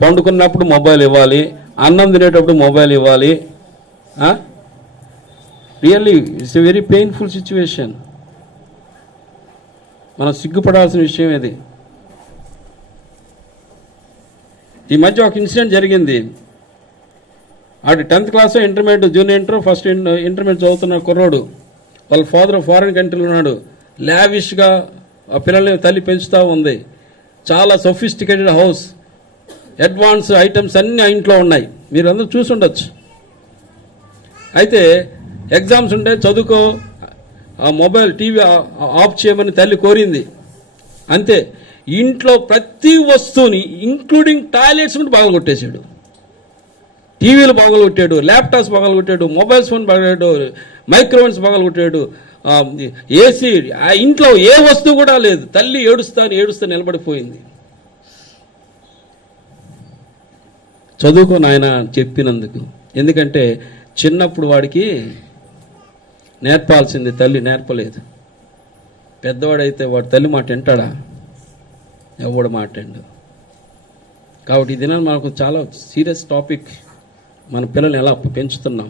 పండుకున్నప్పుడు మొబైల్ ఇవ్వాలి, అన్నం తినేటప్పుడు మొబైల్ ఇవ్వాలి. Really it's a very painful situation. మనం సిగ్గుపడాల్సిన విషయం ఇది. ఈ మధ్య ఒక ఇన్సిడెంట్ జరిగింది. ఆడు 10th class, intermediate, junior inter, first intermediate చదువుతున్న కుర్రోడు. వాళ్ళ ఫాదర్ ఫారిన్ కంట్రీలో ఉన్నాడు. లావిష్గా ఆ పిల్లల్ని తల్లి పెంచుతూ ఉంది. చాలా సొఫిస్టికేటెడ్ హౌస్, అడ్వాన్స్ ఐటమ్స్ అన్నీ ఆ ఇంట్లో ఉన్నాయి. మీరు అందరూ చూసి ఉండొచ్చు. అయితే ఎగ్జామ్స్ ఉంటే చదువుకో, ఆ మొబైల్ టీవీ ఆఫ్ చేయమని తల్లి కోరింది. అంతే, ఇంట్లో ప్రతి వస్తువుని ఇంక్లూడింగ్ టాయిలెట్స్ కూడా పగలగొట్టేశాడు. టీవీలు పగలగొట్టాడు, ల్యాప్టాప్స్ పగలగొట్టాడు, మొబైల్స్ ఫోన్ పగలగొట్టాడు, మైక్రోవేవ్స్ పగలగొట్టాడు, ఏసీ, ఆ ఇంట్లో ఏ వస్తువు కూడా లేదు. తల్లి ఏడుస్తా నిలబడిపోయింది. చదువుకో నాయన చెప్పినందుకు. ఎందుకంటే చిన్నప్పుడు వాడికి నేర్పాల్సింది తల్లి నేర్పలేదు. పెద్దవాడైతే వాడు తల్లి మాట వింటాడా? ఎవడు మాట విండు. కాబట్టి ఈ దినాన్ని మనకు చాలా సీరియస్ టాపిక్. మన పిల్లల్ని ఎలా పెంచుతున్నాం?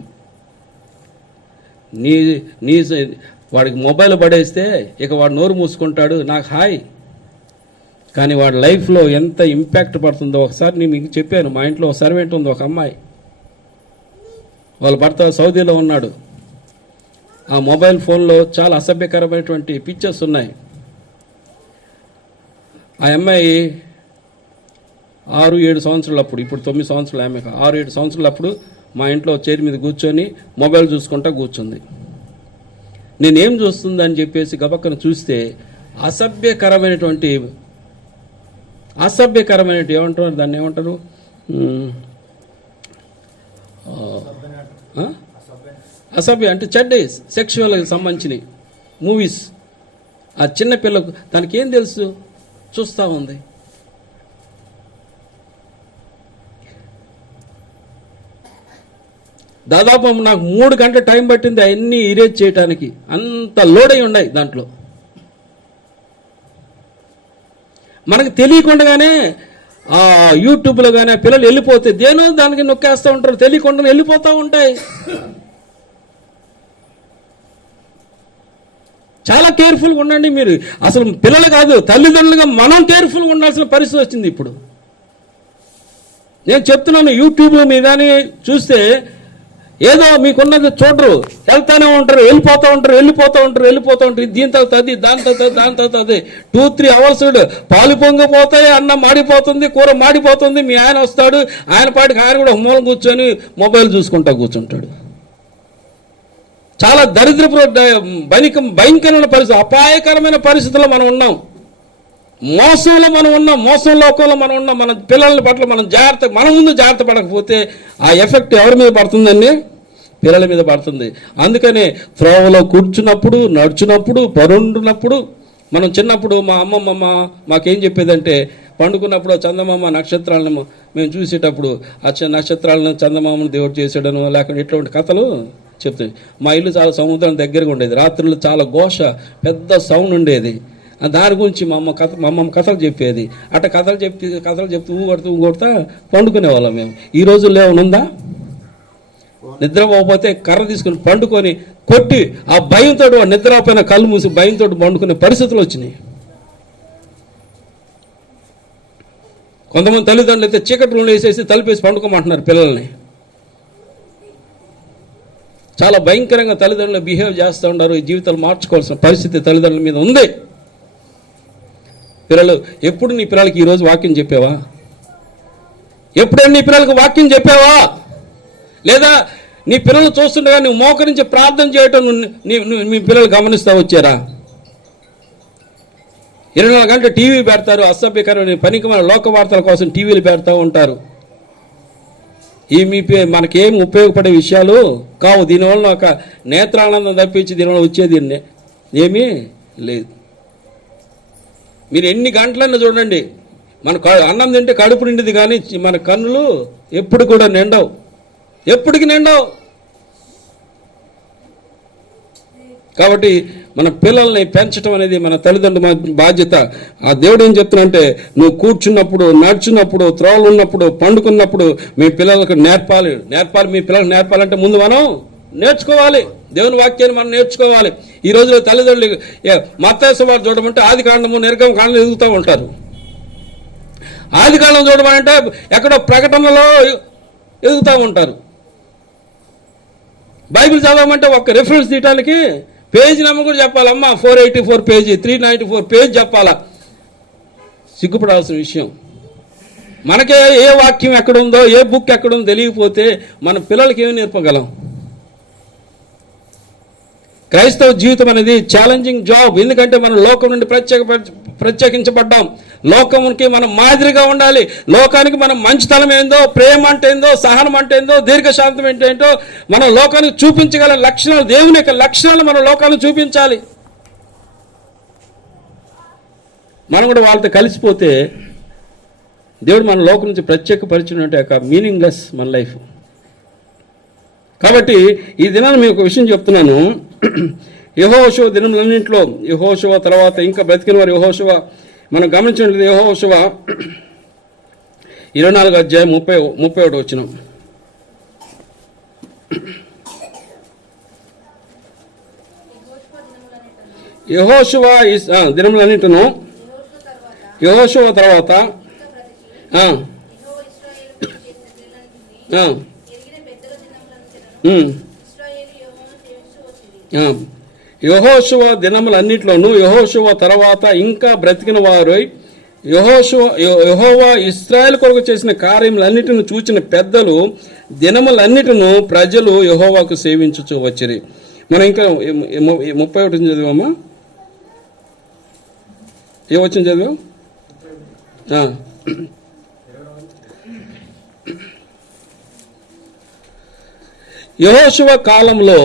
నీ వాడికి మొబైల్ పడేస్తే ఇక వాడు నోరు మూసుకుంటాడు, నాకు హాయ్. కానీ వాడి లైఫ్లో ఎంత ఇంపాక్ట్ పడుతుందో ఒకసారి నేను మీకు చెప్పాను. మా ఇంట్లో ఒక సర్వెంట్ ఉంది, ఒక అమ్మాయి. వాళ్ళ భర్త సౌదీలో ఉన్నాడు. ఆ మొబైల్ ఫోన్లో చాలా అసభ్యకరమైనటువంటి పిక్చర్స్ ఉన్నాయి. ఆ అమ్మాయి 6-7 సంవత్సరాలప్పుడు, ఇప్పుడు 9 సంవత్సరాలు ఆమె, 6-7 సంవత్సరాలప్పుడు మా ఇంట్లో చైర్ మీద కూర్చొని మొబైల్ చూసుకుంటా కూర్చుంది. నేనేం చూస్తుందని చెప్పేసి గబక్కన చూస్తే అసభ్యకరమైనటువంటి ఏమంటారు దాన్ని, ఏమంటారు, అసభ్య అంటే చెడ్డ సెక్షువల్కి సంబంధించినవి మూవీస్. ఆ చిన్న పిల్లకు తనకేం తెలుసు, చూస్తూ ఉంది. దాదాపు నాకు 3 గంటల టైం పట్టింది అవన్నీ ఇరేజ్ చేయడానికి. అంత లోడ్ అయి ఉన్నాయి దాంట్లో. మనకు తెలియకుండానే యూట్యూబ్లో కానీ పిల్లలు వెళ్ళిపోతే దేనో దానికి నొక్కేస్తూ ఉంటారు, తెలియకుండా వెళ్ళిపోతూ ఉంటాయి. చాలా కేర్ఫుల్గా ఉండండి మీరు. అసలు పిల్లలు కాదు, తల్లిదండ్రులుగా మనం కేర్ఫుల్గా ఉండాల్సిన పరిస్థితి వచ్చింది ఇప్పుడు. నేను చెప్తున్నాను, యూట్యూబ్ మీద చూస్తే ఏదో మీకున్నది చూడరు, వెళ్తానే ఉంటారు, వెళ్ళిపోతూ ఉంటారు. దీని తర్వాత అది, దాని తర్వాత అది. 2-3 అవర్స్ పాలు పొంగిపోతాయి, అన్నం మాడిపోతుంది, కూర మాడిపోతుంది. మీ ఆయన వస్తాడు, ఆయన పాటికి ఆయన కూడా మూలం కూర్చొని మొబైల్ చూసుకుంటా కూర్చుంటాడు. చాలా దరిద్రపు భయంకరమైన పరిస్థితి, అపాయకరమైన పరిస్థితుల్లో మనం ఉన్నాం. మోసంలో మనం ఉన్నాం, మోసం లోకంలో మనం ఉన్నాం. మన పిల్లల పట్ల మన ముందు జాగ్రత్త పడకపోతే ఆ ఎఫెక్ట్ ఎవరి మీద పడుతుందండి? పిల్లల మీద పడుతుంది. అందుకనే త్రోవలో కూర్చున్నప్పుడు, నడుచున్నప్పుడు, పరుండున్నప్పుడు, మనం చిన్నప్పుడు మా అమ్మమ్మ మాకేం చెప్పేదంటే, పండుకున్నప్పుడు చందమామ నక్షత్రాలను మేము చూసేటప్పుడు ఆ నక్షత్రాలను చందమామను దేవుడు చేసాడను, లేకపోతే ఇట్లాంటి కథలు చెప్తాయి. మా ఇల్లు చాలా సముద్రం దగ్గరగా ఉండేది. రాత్రులు చాలా ఘోష, పెద్ద సౌండ్ ఉండేది. దాని గురించి మా అమ్మమ్మ కథలు చెప్పేది. అట్లా కథలు చెప్తూ ఊగొడతా పండుకునే వాళ్ళం మేము. ఈ రోజుల్లో ఏమనుందా? నిద్రపోతే కర్ర తీసుకుని పండుకొని కొట్టి ఆ భయంతో నిద్రపోయిన కళ్ళు మూసి భయంతో పండుకునే పరిస్థితులు వచ్చినాయి. కొంతమంది తల్లిదండ్రులు అయితే చీకటి రూమ్లో వేసేసి తలుపేసి పండుకోమంటున్నారు పిల్లల్ని. చాలా భయంకరంగా తల్లిదండ్రులు బిహేవ్ చేస్తూ ఉన్నారు. ఈ జీవితాలు మార్చుకోవాల్సిన పరిస్థితి తల్లిదండ్రుల మీద ఉంది. పిల్లలు, ఎప్పుడు నీ పిల్లలకి ఈరోజు వాక్యం చెప్పావా? ఎప్పుడైనా నీ పిల్లలకు వాక్యం చెప్పావా? లేదా నీ పిల్లలు చూస్తుండగా నువ్వు మోకరించి ప్రార్థన చేయటం మీ పిల్లలు గమనిస్తూ వచ్చారా? 24 గంటలు టీవీ పెడతారు, అసభ్యకరమైన పనికిమాలిన లోక వార్తల కోసం టీవీలు పెడతా ఉంటారు. మనకేం ఉపయోగపడే విషయాలు కావు. దీనివల్ల ఒక నేత్రానందం తప్పించి దీనివల్ల వచ్చేది ఏమీ లేదు. మీరు ఎన్ని గంటలన్నా చూడండి, మన అన్నం తింటే కడుపు నిండిది, కానీ మన కన్నులు ఎప్పుడు కూడా నిండవు, ఎప్పటికి నిండవు. కాబట్టి మన పిల్లల్ని పెంచడం అనేది మన తల్లిదండ్రుల బాధ్యత. ఆ దేవుడు ఏం చెప్తున్నంటే, నువ్వు కూర్చున్నప్పుడు, నడుచున్నప్పుడు, త్రోవలు ఉన్నప్పుడు, పండుకున్నప్పుడు మీ పిల్లలకు నేర్పాలి. మీ పిల్లలకు నేర్పాలంటే ముందు మనం నేర్చుకోవాలి, దేవుని వాక్యాన్ని మనం నేర్చుకోవాలి. ఈ రోజులో తల్లిదండ్రులు మత్తయి సువార్త చూడమంటే ఆది కాండము నిర్గమ కాండం ఎదుగుతూ ఉంటారు. ఆది కాండం చూడమంటే ఎక్కడో ప్రకటనలో ఎదుగుతూ ఉంటారు. బైబిల్ చదవమంటే ఒక రిఫరెన్స్ తీయటానికి పేజీ నెంబర్ కూడా చెప్పాలమ్మా, 484 పేజీ, 394 పేజీ చెప్పాలా. సిగ్గుపడాల్సిన విషయం. మనకే ఏ వాక్యం ఎక్కడుందో, ఏ బుక్ ఎక్కడుందో తెలియకపోతే మన పిల్లలకి ఏమి నేర్పగలం? క్రైస్తవ జీవితం అనేది ఛాలెంజింగ్ జాబ్. ఎందుకంటే మనం లోకం నుండి ప్రత్యేకించబడ్డాం. లోకానికి మనం మాదిరిగా ఉండాలి. లోకానికి మనం మంచితనం ఏందో, ప్రేమ అంటే ఏందో, సహనం అంటే ఏందో, దీర్ఘశాంతం ఏంటో మనం లోకానికి చూపించగల లక్షణాలు, దేవుని యొక్క లక్షణాలు మనం లోకానికి చూపించాలి. మనం కూడా వాళ్ళతో కలిసిపోతే దేవుడు మన లోకం నుంచి ప్రత్యేకపరిచినట్టు యొక్క మీనింగ్లెస్ మన లైఫ్. కాబట్టి ఈ దినాన్ని మీకు ఒక విషయం చెప్తున్నాను. యెహోషువ దినములన్నింటిలో, యెహోషువ తర్వాత ఇంకా బ్రతికిన వారు యెహోషువ మనం గమనించినట్లయితే యెహోషువ 24 అధ్యాయం 31 వచనం. యెహోషువ దినములన్నింటిను, యెహోషువ తర్వాత యెహోషువ దినములన్నిట్లోనూ, యెహోషువ తర్వాత ఇంకా బ్రతికిన వారు యెహోవా ఇశ్రాయేలు కొరకు చేసిన కార్యములన్నిటిని చూచిన పెద్దలు దినములన్నిటిను ప్రజలు యెహోవాకు సేవించుచూ వచ్చిరి. మనం ఇంకా 31 చదివామా? ఏ వచ్చిన చదివాం? యెహోషువ కాలంలో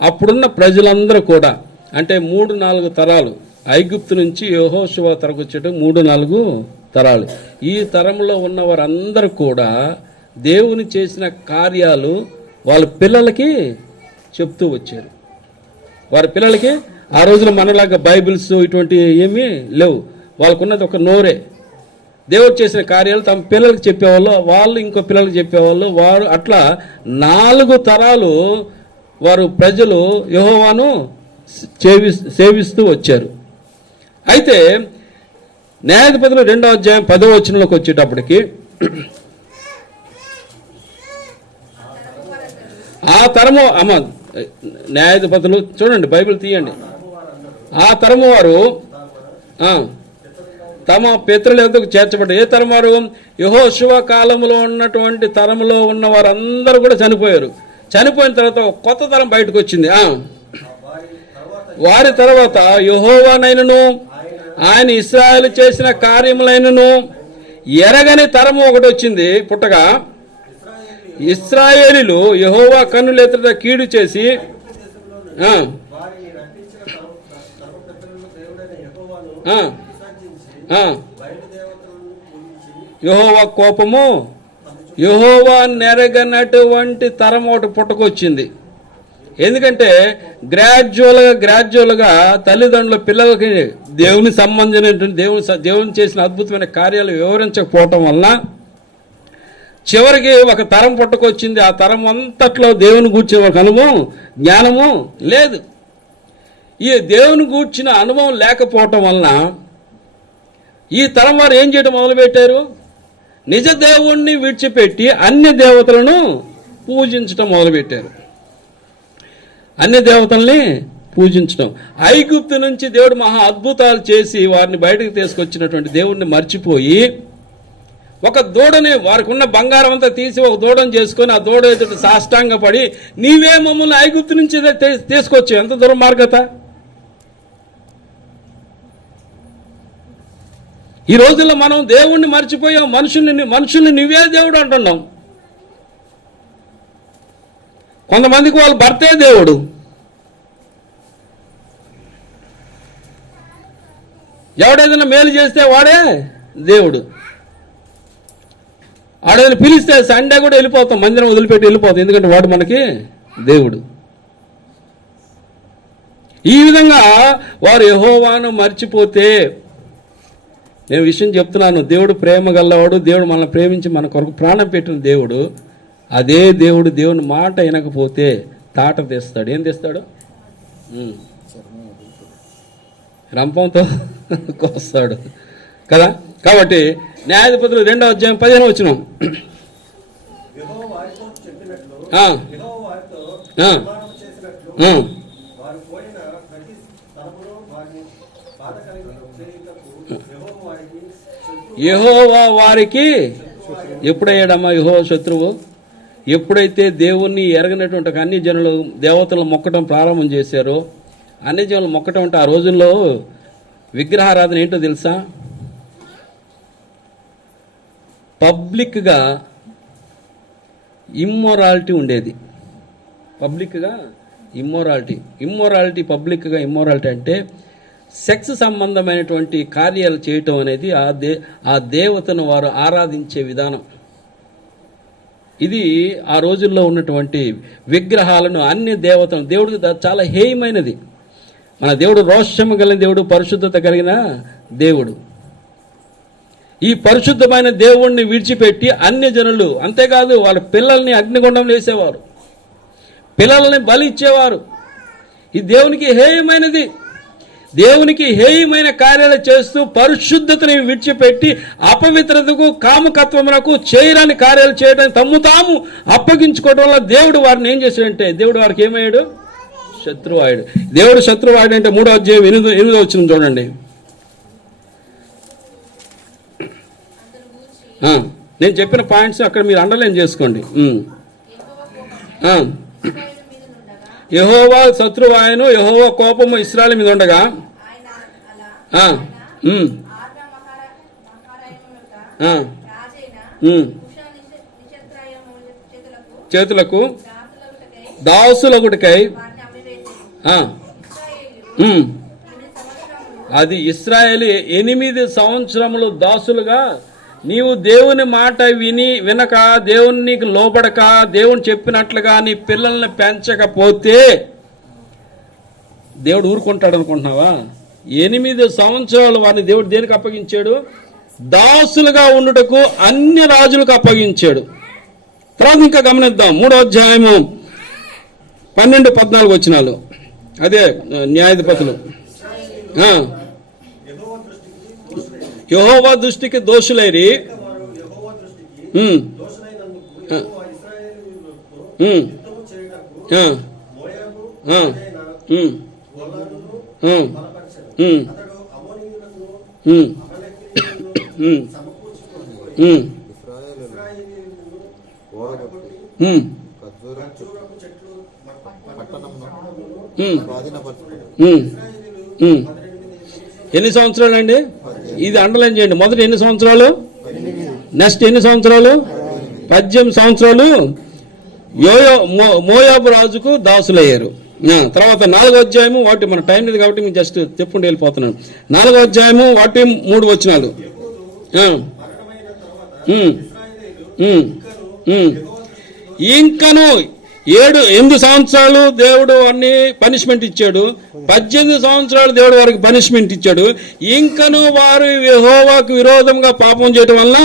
అప్పుడున్న ప్రజలందరూ కూడా, అంటే 3-4 తరాలు, ఐగుప్తు నుంచి యెహోషువ తరకు వచ్చేట 3-4 తరాలు. ఈ తరంలో ఉన్న వారందరూ కూడా దేవుని చేసిన కార్యాలు వాళ్ళ పిల్లలకి చెప్తూ వచ్చారు. వారి పిల్లలకి ఆ రోజున మనలాగా బైబిల్స్ ఇటువంటి ఏమీ లేవు. వాళ్ళకున్నది ఒక నోరే. దేవుడు చేసిన కార్యాలు తమ పిల్లలకు చెప్పేవాళ్ళు, వాళ్ళు ఇంకో పిల్లలకు చెప్పేవాళ్ళు. వారు అట్లా 4 తరాలు వారు ప్రజలు యెహోవాను సేవిస్తూ వచ్చారు. అయితే న్యాయాధిపతులు 2వ అధ్యాయం 10వ వచనంలోకి వచ్చేటప్పటికి, ఆ తరము న్యాయాధిపతులు చూడండి, బైబిల్ తీయండి. ఆ తరము వారు తమ పితరుల యొద్దకు చేర్చబడ్డారు. ఏ తరం వారు? యెహోషువ కాలంలో ఉన్నటువంటి తరంలో ఉన్న వారందరూ కూడా చనిపోయారు. చనిపోయిన తర్వాత ఒక కొత్త తరం బయటకు వచ్చింది. వారి తర్వాత యెహోవానైనను ఆయన ఇశ్రాయేలు చేసిన కార్యములైనను ఎరగని తరము ఒకటి వచ్చింది పుట్టగా, ఇశ్రాయేలీలు యెహోవా కన్నులెదుట కీడు చేసి యెహోవా కోపము, యెహోవా నెరగనటువంటి తరం ఒకటి పుట్టకొచ్చింది. ఎందుకంటే గ్రాడ్యువల్గా తల్లిదండ్రుల పిల్లలకి దేవుని సంబంధించినటువంటి దేవుని చేసిన అద్భుతమైన కార్యాలు వివరించకపోవటం వలన చివరికి ఒక తరం పుట్టకొచ్చింది. ఆ తరం అంతట్లో దేవుని గూర్చిన ఒక అనుభవం, జ్ఞానము లేదు. ఈ దేవుని గూర్చిన అనుభవం లేకపోవటం వలన ఈ తరం వారు ఏం చేయడం మొదలుపెట్టారు? నిజ దేవుణ్ణి విడిచిపెట్టి అన్య దేవతలను పూజించడం మొదలుపెట్టారు. అన్య దేవతల్ని పూజించడం. ఐగుప్తు నుంచి దేవుడు మహా అద్భుతాలు చేసి వారిని బయటకు తీసుకొచ్చినటువంటి దేవుణ్ణి మర్చిపోయి ఒక దూడని, వారికి ఉన్న బంగారం అంతా తీసి ఒక దూడని చేసుకొని ఆ దూడ ఎదుట సాష్టాంగపడి, నీవే మమ్మల్ని ఐగుప్తు నుంచి తీసుకొచ్చావు. ఎంత దుర్మార్గత! ఈ రోజుల్లో మనం దేవుణ్ణి మర్చిపోయాం, మనుషుల్ని నువ్వే దేవుడు అంటున్నాం. కొంతమందికి వాళ్ళ భర్తే దేవుడు. ఎవడేదైనా మేలు చేస్తే వాడే దేవుడు. ఆడేదైనా పిలిస్తే సండే కూడా వెళ్ళిపోతాం, మందిరం వదిలిపెట్టి వెళ్ళిపోతాం, ఎందుకంటే వాడు మనకి దేవుడు. ఈ విధంగా వారు యెహోవాను మర్చిపోతే, నేను విషయం చెప్తున్నాను, దేవుడు ప్రేమ గల్లవాడు, దేవుడు మనల్ని ప్రేమించి మన కొరకు ప్రాణం పెట్టిన దేవుడు. అదే దేవుడు దేవుని మాట వినకపోతే తాట తెస్తాడు. ఏం తెస్తాడు? రంపంతో కోస్తాడు కదా. కాబట్టి న్యాయాధిపతులు 2వ అధ్యాయం 15వ వచనం. యెహోవా వారికి ఎప్పుడయ్యాడమ్మా యెహోవా శత్రువు? ఎప్పుడైతే దేవుణ్ణి ఎరగనటువంటి అన్ని జనులు దేవతలు మొక్కటం ప్రారంభం చేశారో, అన్ని జనులు మొక్కటం అంటే ఆ రోజుల్లో విగ్రహారాధన ఏంటో తెలుసా? పబ్లిక్గా ఇమ్మొరాలిటీ ఉండేది. పబ్లిక్గా ఇమ్మొరాలిటీ పబ్లిక్గా ఇమ్మొరాలిటీ అంటే సెక్స్ సంబంధమైనటువంటి కార్యాలు చేయటం అనేది ఆ దేవతను వారు ఆరాధించే విధానం. ఇది ఆ రోజుల్లో ఉన్నటువంటి విగ్రహాలను, అన్ని దేవతలను, దేవుడికి చాలా హేయమైనది. మన దేవుడు రోషము కలిగిన దేవుడు, పరిశుద్ధత కలిగిన దేవుడు. ఈ పరిశుద్ధమైన దేవుణ్ణి విడిచిపెట్టి అన్య జనులు, అంతేకాదు వాళ్ళ పిల్లల్ని అగ్నిగుండం వేసేవారు, పిల్లల్ని బలి ఇచ్చేవారు. ఇది దేవునికి హేయమైనది. దేవునికి హేయమైన కార్యాలు చేస్తూ పరిశుద్ధతని విడిచిపెట్టి అపవిత్రతకు, కామకత్వమునకు, చేయరాని కార్యాలు చేయడానికి తమ్ము తాము అప్పగించుకోవడం వల్ల దేవుడు వారిని ఏం చేశాడంటే, దేవుడు వారికి ఏమయ్యాడు? శత్రువాయుడు. దేవుడు శత్రువాయుడు అంటే 3వ అధ్యాయం 8వ వచనం చూడండి. నేను చెప్పిన పాయింట్స్ అక్కడ మీరు అండర్లైన్ చేసుకోండి. యెహోవా శత్రువాయను, యెహోవా కోపము ఇశ్రాయేలు మీద ఉండగా చేతులకు దాసులగుటకై అది ఇశ్రాయేలు 8 సంవత్సరములు దాసులుగా నీవు దేవుని మాట వినక, దేవునికి లోబడక, దేవుని చెప్పినట్లుగా నీ పిల్లల్ని పెంచకపోతే దేవుడు ఊరుకుంటాడు అనుకుంటున్నావా? 8 సంవత్సరాలు వారిని దేవుడు దేనికి అప్పగించాడు? దాసులుగా ఉండుటకు అన్య రాజులకు అప్పగించాడు. తర్వాత ఇంకా గమనిద్దాం, 3వ అధ్యాయము 12-14 వచనాలు. అదే న్యాయాధిపతులు. యెహోవా దృష్టికి దోషులైరి, ఎన్ని సంవత్సరాలు అండి? ఇది అండర్లైన్ చేయండి. మొదటి ఎన్ని సంవత్సరాలు? నెక్స్ట్ ఎన్ని సంవత్సరాలు? 18 సంవత్సరాలు మోయాబు రాజుకు దాసులయ్యారు. తర్వాత 4వ అధ్యాయము, వాటి మన టైం లేదు కాబట్టి మీకు జస్ట్ చెప్పుకుంటూ వెళ్ళిపోతున్నాను. 4వ అధ్యాయము 1-3 వచనాలు. ఇంకను 8 సంవత్సరాలు దేవుడు అన్ని పనిష్మెంట్ ఇచ్చాడు. 18 సంవత్సరాలు దేవుడు వారికి పనిష్మెంట్ ఇచ్చాడు. ఇంకను వారు యెహోవాకు విరోధంగా పాపం చేయటం వల్ల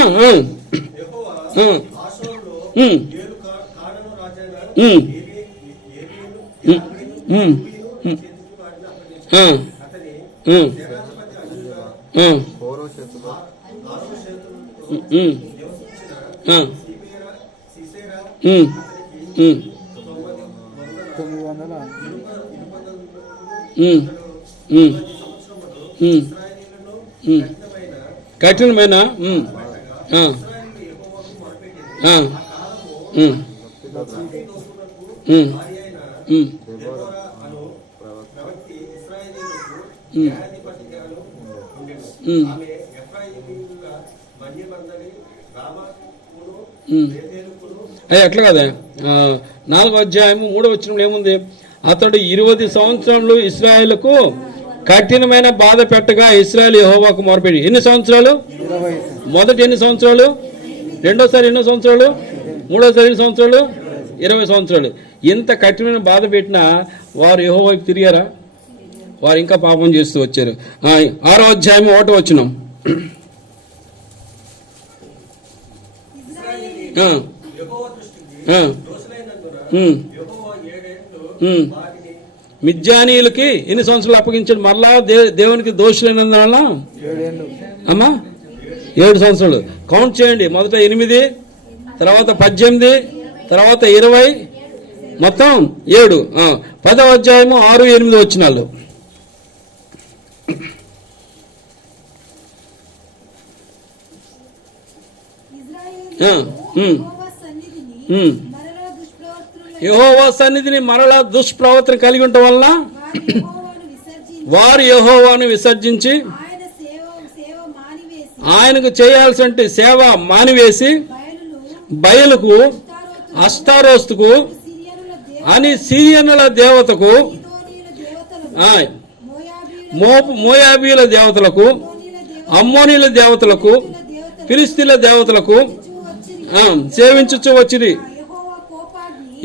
కఠినమైన ఎట్లా కదా 4వ అధ్యాయము 3వ వచనంలో ఏముంది? అతడు 20 సంవత్సరములు ఇశ్రాయేలుకు కఠినమైన బాధ పెట్టగా ఇశ్రాయేలు యెహోవాకు మొరపెట్టి. ఎన్ని సంవత్సరాలు? మొదటి ఎన్ని సంవత్సరాలు? రెండోసారి ఎన్నో సంవత్సరాలు? మూడోసారి ఎన్ని సంవత్సరాలు? 20 సంవత్సరాలు. ఇంత కఠినమైన బాధ పెట్టినా వారు యెహోవా వైపు తిరిగారా? వారు ఇంకా పాపం చేస్తూ వచ్చారు. 6వ అధ్యాయం 1వ వచనం. మిద్యానీయులకి ఎన్ని సంవత్సరాలు అప్పగించాడు? మరలా దేవునికి దోషులైనందువలన అమ్మా 7 సంవత్సరాలు. కౌంట్ చేయండి. మొదట 8, తర్వాత 18, తర్వాత 20, మొత్తం 7. 10వ అధ్యాయము 6, 8 వచనాలు. యెహోవా సన్నిధిని మరలా దుష్ప్రవర్తన కలిగి ఉండటం వలన వారు యెహోవాను విసర్జించి ఆయనకు చేయాల్సిన సేవ మానివేసి బయలుకు, అష్టారోస్తుకు అని సిరియనుల దేవతకు, మోయాబీల దేవతలకు, అమ్మోనీల దేవతలకు, ఫిలిస్తీన్ల దేవతలకు సేవించుచు వచ్చిరి.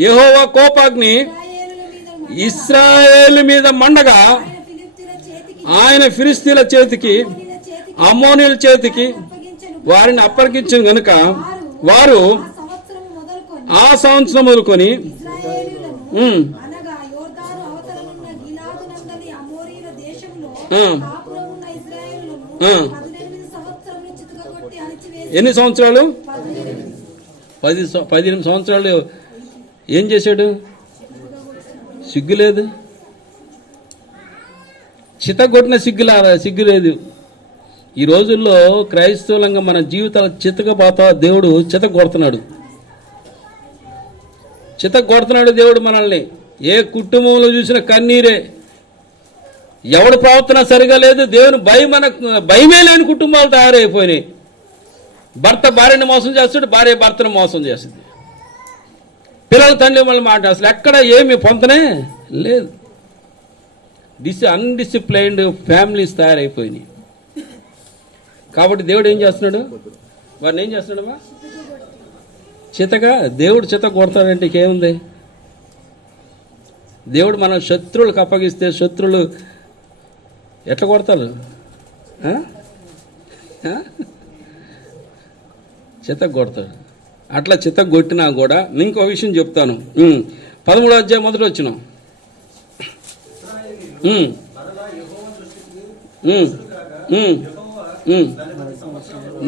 యెహోవా కోపాగ్ని ఇశ్రాయేలు మీద మండగా ఆయన ఫిలిస్తీన్ల చేతికి, అమ్మోనీల చేతికి వారిని అప్పగించను గనుక వారు ఆ సంవత్సరం మొదలుకొని ఎన్ని సంవత్సరాలు? 18 సంవత్సరాలు. ఏం చేశాడు? సిగ్గులేదు. చితగొట్టిన సిగ్గు లేదు. ఈ రోజుల్లో క్రైస్తవులంగా మన జీవితాలు చితకపోతా దేవుడు చితగొడుతున్నాడు దేవుడు మనల్ని. ఏ కుటుంబంలో చూసిన కన్నీరే. ఎవడు ప్రవర్తన సరిగా లేదు. దేవుని భయమే లేని కుటుంబాలు తయారైపోయినాయి. భర్త భార్యను మోసం చేస్తాడు, భార్య భర్తను మోసం చేస్తుంది, పిల్లల తండ్రి మళ్ళీ మాట అసలు ఎక్కడ ఏమి పొందనే లేదు. అన్డిసిప్లైన్డ్ ఫ్యామిలీస్ తయారైపోయినాయి. కాబట్టి దేవుడు ఏం చేస్తున్నాడు? వారిని ఏం చేస్తున్నాడమ్మా? దేవుడు చిత కొడతాడంటే ఇంకేముంది? దేవుడు మన శత్రువులకు అప్పగిస్తే శత్రువులు ఎట్లా కొడతారు? చిత కొడతాడు. అట్లా చిత కొట్టినా కూడా ఇంకో విషయం చెప్తాను. 13వ అధ్యాయం మొదటి వచనం.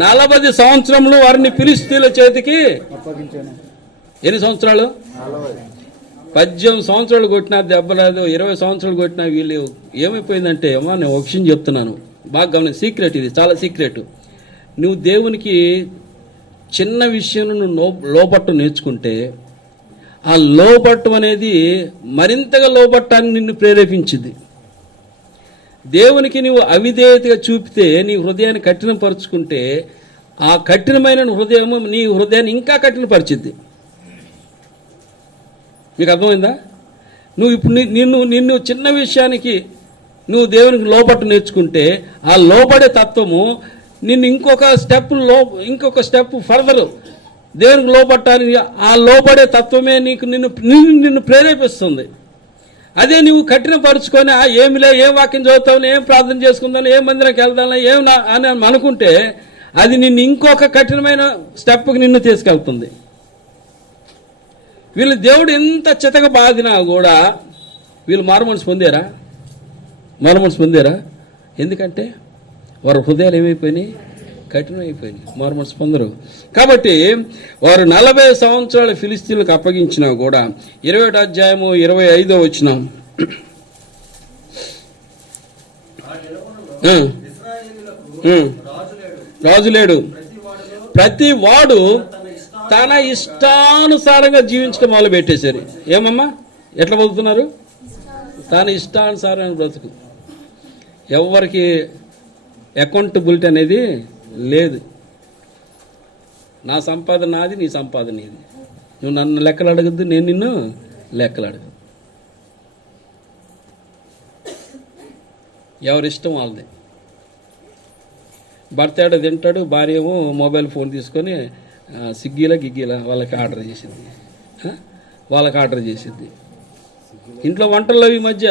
40 సంవత్సరములు వారిని ఫిలిస్తీన్ల చేతికి ఎన్ని సంవత్సరాలు? 18 సంవత్సరాలు కొట్టినా దెబ్బలేదు, 20 సంవత్సరాలు కొట్టినా వీళ్ళు ఏమైపోయిందంటే, అమ్మా నేను ఒక విషయం చెప్తున్నాను బాగా గమని. సీక్రెట్ ఇది, చాలా సీక్రెట్. నువ్వు దేవునికి చిన్న విషయం నువ్వు లోపట్టు నేర్చుకుంటే ఆ లోపట్టు అనేది మరింతగా లోపట్టాన్ని నిన్ను ప్రేరేపించింది. దేవునికి నువ్వు అవిధేయతగా చూపితే నీ హృదయాన్ని కఠినపరుచుకుంటే ఆ కఠినమైన హృదయం నీ హృదయాన్ని ఇంకా కఠినపరిచిద్ది. మీకు అర్థమైందా? నువ్వు ఇప్పుడు నిన్ను చిన్న విషయానికి నువ్వు దేవునికి లోపట్టు నేర్చుకుంటే ఆ లోపడే తత్వము నిన్ను ఇంకొక స్టెప్ ఫర్దర్ దేవునికి లోపట్టానికి ఆ లోపడే తత్వమే నిన్ను ప్రేరేపిస్తుంది. అదే నువ్వు కఠినపరుచుకొని ఏమిలే, ఏం వాక్యం చదువుతావు, ఏం ప్రార్థన చేసుకుందాను, ఏం మందిరానికి వెళ్దాను, ఏం అని అనుకుంటే అది నిన్ను ఇంకొక కఠినమైన స్టెప్కి నిన్ను తీసుకెళ్తుంది. వీళ్ళు దేవుడు ఎంత చితక బాధినా కూడా వీళ్ళు మారుమనసు పొందారా? ఎందుకంటే వారి హృదయాలు ఏమైపోయినాయి? కఠినమైపోయినాయి. మారుమనసు పొందరు. కాబట్టి వారు 40 సంవత్సరాలు ఫిలిస్తీన్లకు అప్పగించినా కూడా 21వ అధ్యాయము 25వ వచనం. రాజు లేడు, ప్రతి వాడు తన ఇష్టానుసారంగా జీవించడం మొదలు పెట్టేశారు. ఏమమ్మా ఎట్లా బతుకుతున్నారు? తన ఇష్టానుసారంగా బ్రతుకు. ఎవరికి అకౌంటబిలిటీ అనేది లేదు. నా సంపాదన నాది, నీ సంపాదన నీది. నువ్వు నన్ను లెక్కలు అడగద్దు, నేను నిన్ను లెక్కలు అడగదు. ఎవరిష్టం వాళ్ళది. భర్త ఏడో తింటాడు, భార్య ఏమో మొబైల్ ఫోన్ తీసుకొని స్విగ్గీలా గిగ్గీలా వాళ్ళకి ఆర్డర్ చేసిద్ది. ఇంట్లో వంటలు ఈ మధ్య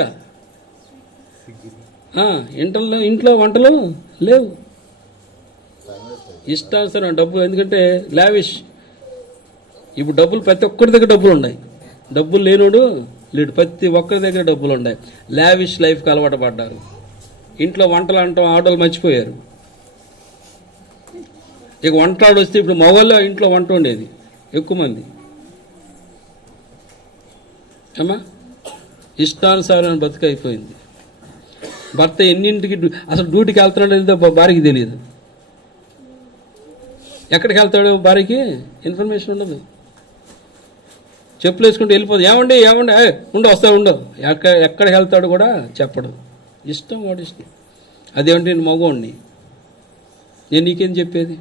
ఇంట్లో వంటలు లేవు. ఇష్టానుసారం డబ్బు, ఎందుకంటే లావిష్. ఇప్పుడు డబ్బులు ప్రతి ఒక్కరి దగ్గర డబ్బులు ఉన్నాయి. డబ్బులు లేనోడు లేడు, ప్రతి ఒక్కరి దగ్గర డబ్బులు ఉన్నాయి. లావిష్ లైఫ్కి అలవాటు పడ్డారు. ఇంట్లో వంటలు అంటాం ఆటోలు మర్చిపోయారు. ఇక వంటలాడు వస్తే ఇప్పుడు మగవాళ్ళు ఇంట్లో వంట ఉండేది ఎక్కువ మంది. అమ్మా, ఇష్టానుసారం బతుకైపోయింది. భర్త ఎన్నింటికి అసలు డ్యూటీకి వెళ్తున్నాడో భార్యకి తెలియదు. ఎక్కడికి వెళ్తాడో భార్యకి ఇన్ఫర్మేషన్ ఉండదు. చెప్పులు వేసుకుంటూ వెళ్ళిపోదు. ఏమండి వస్తా ఉండవు. ఎక్కడికి వెళ్తాడు కూడా చెప్పడు. ఇష్టం వాడు ఇష్టం. అదేమంటే నేను మగవాడిని, నేను నీకేం చెప్పేది?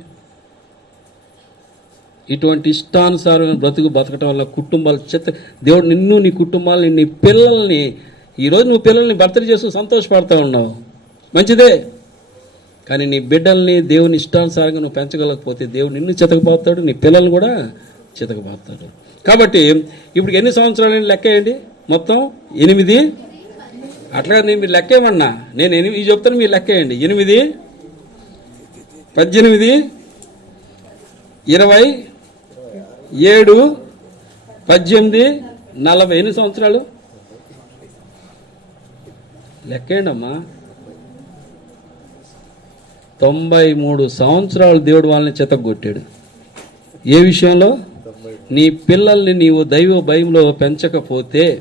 ఇటువంటి ఇష్టానుసారమైన బతకటం వల్ల కుటుంబాలు దేవుడు నిన్ను, నీ కుటుంబాలని, నీ పిల్లల్ని, ఈరోజు నువ్వు పిల్లల్ని బర్త్డే చేస్తూ సంతోషపడతా ఉన్నావు, మంచిదే. కానీ నీ బిడ్డల్ని దేవుని ఇష్టానుసారంగా నువ్వు పెంచగలకపోతే దేవుడు నిన్ను చితకపోతాడు, నీ పిల్లల్ని కూడా చితకపోతాడు. కాబట్టి ఇప్పుడు ఎన్ని సంవత్సరాలు లెక్క వేయండి? మొత్తం 8. అట్లా నేను మీరు లెక్క ఏమన్నా, నేను 8 చెప్తాను, మీరు లెక్క వేయండి. 8, 18, 20, 7, 18, 40. ఎన్ని సంవత్సరాలు లెక్కేయండి అమ్మా. 93 సంవత్సరాలు దేవుడు వాళ్ళని చితగొట్టాడు. ఏ విషయంలో? నీ పిల్లల్ని నీవు దైవ భయంలో పెంచకపోతే,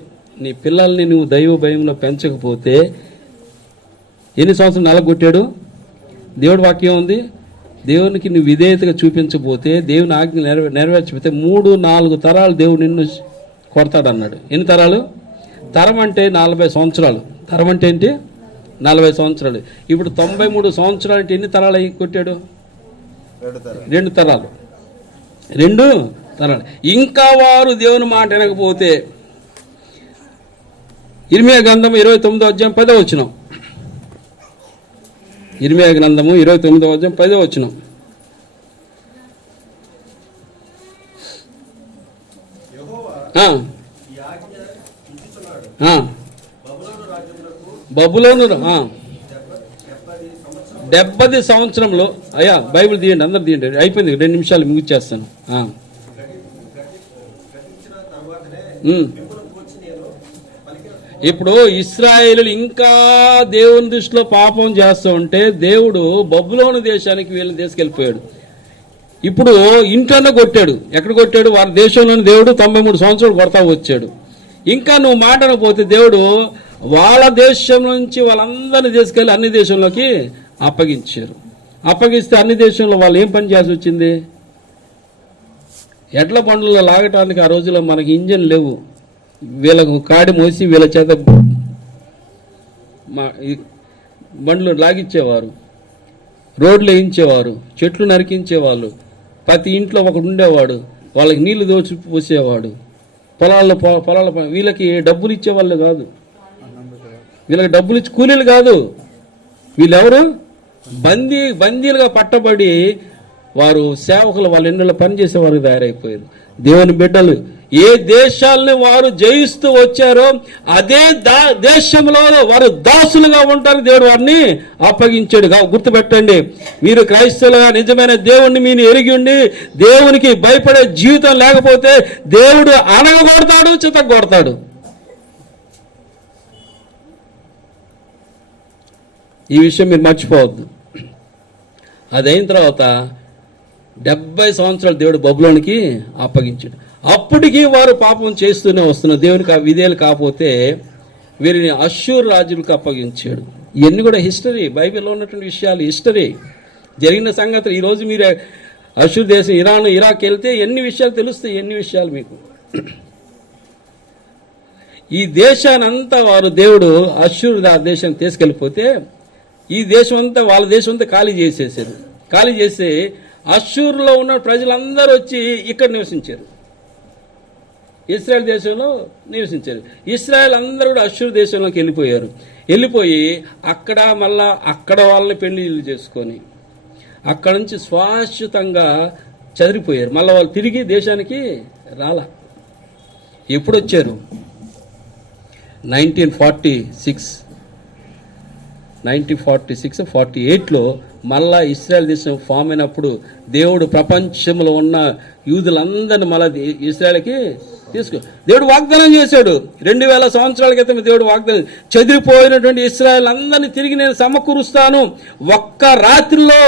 ఎన్ని సంవత్సరాలు నలగొట్టాడు? దేవుడు వాక్యం ఉంది. దేవునికి నువ్వు విధేయతగా చూపించకపోతే, దేవుని ఆజ్ఞ నెరవేర్చకపోతే 3-4 తరాలు దేవుడు నిన్ను కొడతాడన్నాడు. ఎన్ని తరాలు? తరం అంటే 40 సంవత్సరాలు. తరం అంటే ఏంటి? 40 సంవత్సరాలు. ఇప్పుడు 93 సంవత్సరాలు అంటే ఎన్ని తరాలు కొట్టాడు? 2 తరాలు. 2 తరాలు. ఇంకా వారు దేవుని మాట వినకపోతే, ఇర్మియా గ్రంథము 29వ అధ్యాయం 10వ వచనం. ఇర్మియా గ్రంథము 29వ అధ్యాయం 10వ వచనం. బబులోను 70 సంవత్సరంలో, అయ్యా బైబిల్ తీయండి, అందరు తీయండి, అయిపోయింది, 2 నిమిషాలు ముగిచ్చేస్తాను. ఇప్పుడు ఇశ్రాయేలు ఇంకా దేవుని దృష్టిలో పాపం చేస్తూ ఉంటే దేవుడు బబులోను దేశానికి వీళ్ళని తీసుకెళ్ళిపోయాడు. ఇప్పుడు ఇంట్లోనే కొట్టాడు. ఎక్కడ కొట్టాడు? వారి దేశంలోని దేవుడు 93 సంవత్సరాలు కొడతా వచ్చాడు. ఇంకా నువ్వు మాటనపోతే దేవుడు వాళ్ళ దేశం నుంచి వాళ్ళందరినీ తీసుకెళ్ళి అన్ని దేశంలోకి అప్పగించారు. అప్పగిస్తే అన్ని దేశంలో వాళ్ళు ఏం పని చేయాల్సి వచ్చింది? ఎడ్ల బండ్లలో లాగటానికి ఆ రోజుల్లో మనకి ఇంజన్ లేవు. వీళ్ళకు కాడి మోసి వీళ్ళ చేత బండ్లు లాగిచ్చేవారు, రోడ్లు వేయించేవారు, చెట్లు నరికించేవాళ్ళు. ప్రతి ఇంట్లో ఒకడు ఉండేవాడు, వాళ్ళకి నీళ్లు దోచి పోసేవాడు. పొలాల వీళ్ళకి డబ్బులు ఇచ్చేవాళ్ళు కాదు, వీళ్ళకి డబ్బులు ఇచ్చి కూలీలు కాదు. వీళ్ళెవరు? బందీలుగా పట్టబడి వారు సేవకులు వాళ్ళ ఇళ్ళలో పనిచేసేవారు తయారైపోయారు. దేవుని బిడ్డలు ఏ దేశాలని వారు జయిస్తూ వచ్చారో అదే దేశంలో వారు దాసులుగా ఉంటారు. దేవుడు వారిని అప్పగించాడు. గుర్తుపెట్టండి, మీరు క్రైస్తవులుగా నిజమైన దేవుణ్ణి మీరు ఎరిగి ఉండి దేవునికి భయపడే జీవితం లేకపోతే దేవుడు అనగొడతాడు, చితగొడతాడు. ఈ విషయం మీరు మర్చిపోవద్దు. అదైన తర్వాత 70 సంవత్సరాలు దేవుడు బబులోనికి అప్పగించాడు. అప్పటికి వారు పాపం చేస్తూనే వస్తున్నారు. దేవునికి ఆ విధేయులు కాకపోతే వీరిని అష్షూరు రాజులకు అప్పగించాడు. ఇవన్నీ కూడా హిస్టరీ, బైబిల్లో ఉన్నటువంటి విషయాలు, హిస్టరీ జరిగిన సంగతులు. ఈరోజు మీరు అష్షూరు దేశం, ఇరాక్ వెళ్తే ఎన్ని విషయాలు తెలుస్తాయి, ఎన్ని విషయాలు మీకు. ఈ దేశానంతా వారు దేవుడు అష్షూరు దేశాన్ని తీసుకెళ్ళిపోతే ఈ దేశం అంతా, వాళ్ళ దేశం అంతా ఖాళీ చేసేసారు. ఖాళీ చేసి అష్షూరులో ఉన్న ప్రజలందరూ వచ్చి ఇక్కడ నివసించారు, ఇశ్రాయేల్ దేశంలో నివసించారు. ఇశ్రాయేల్ అందరూ కూడా అష్షూరు దేశంలోకి వెళ్ళిపోయి అక్కడ మళ్ళా అక్కడ వాళ్ళని పెళ్లిళ్ళు చేసుకొని అక్కడ నుంచి శాశ్వతంగా చెదిరిపోయారు. మళ్ళీ వాళ్ళు తిరిగి దేశానికి రాలా. ఎప్పుడు వచ్చారు? 1948లో మళ్ళా ఇశ్రాయేల్ దేశం ఫామ్ అయినప్పుడు దేవుడు ప్రపంచంలో ఉన్న యూదులందరినీ మళ్ళా ఇశ్రాయేల్కి దేవుడు వాగ్దానం చేశాడు. 2000 సంవత్సరాల క్రితం దేవుడు వాగ్దానం, చెదిరిపోయినటువంటి ఇశ్రాయేల్ అందరినీ తిరిగి నేను సమకూరుస్తాను. ఒక్క రాత్రిలో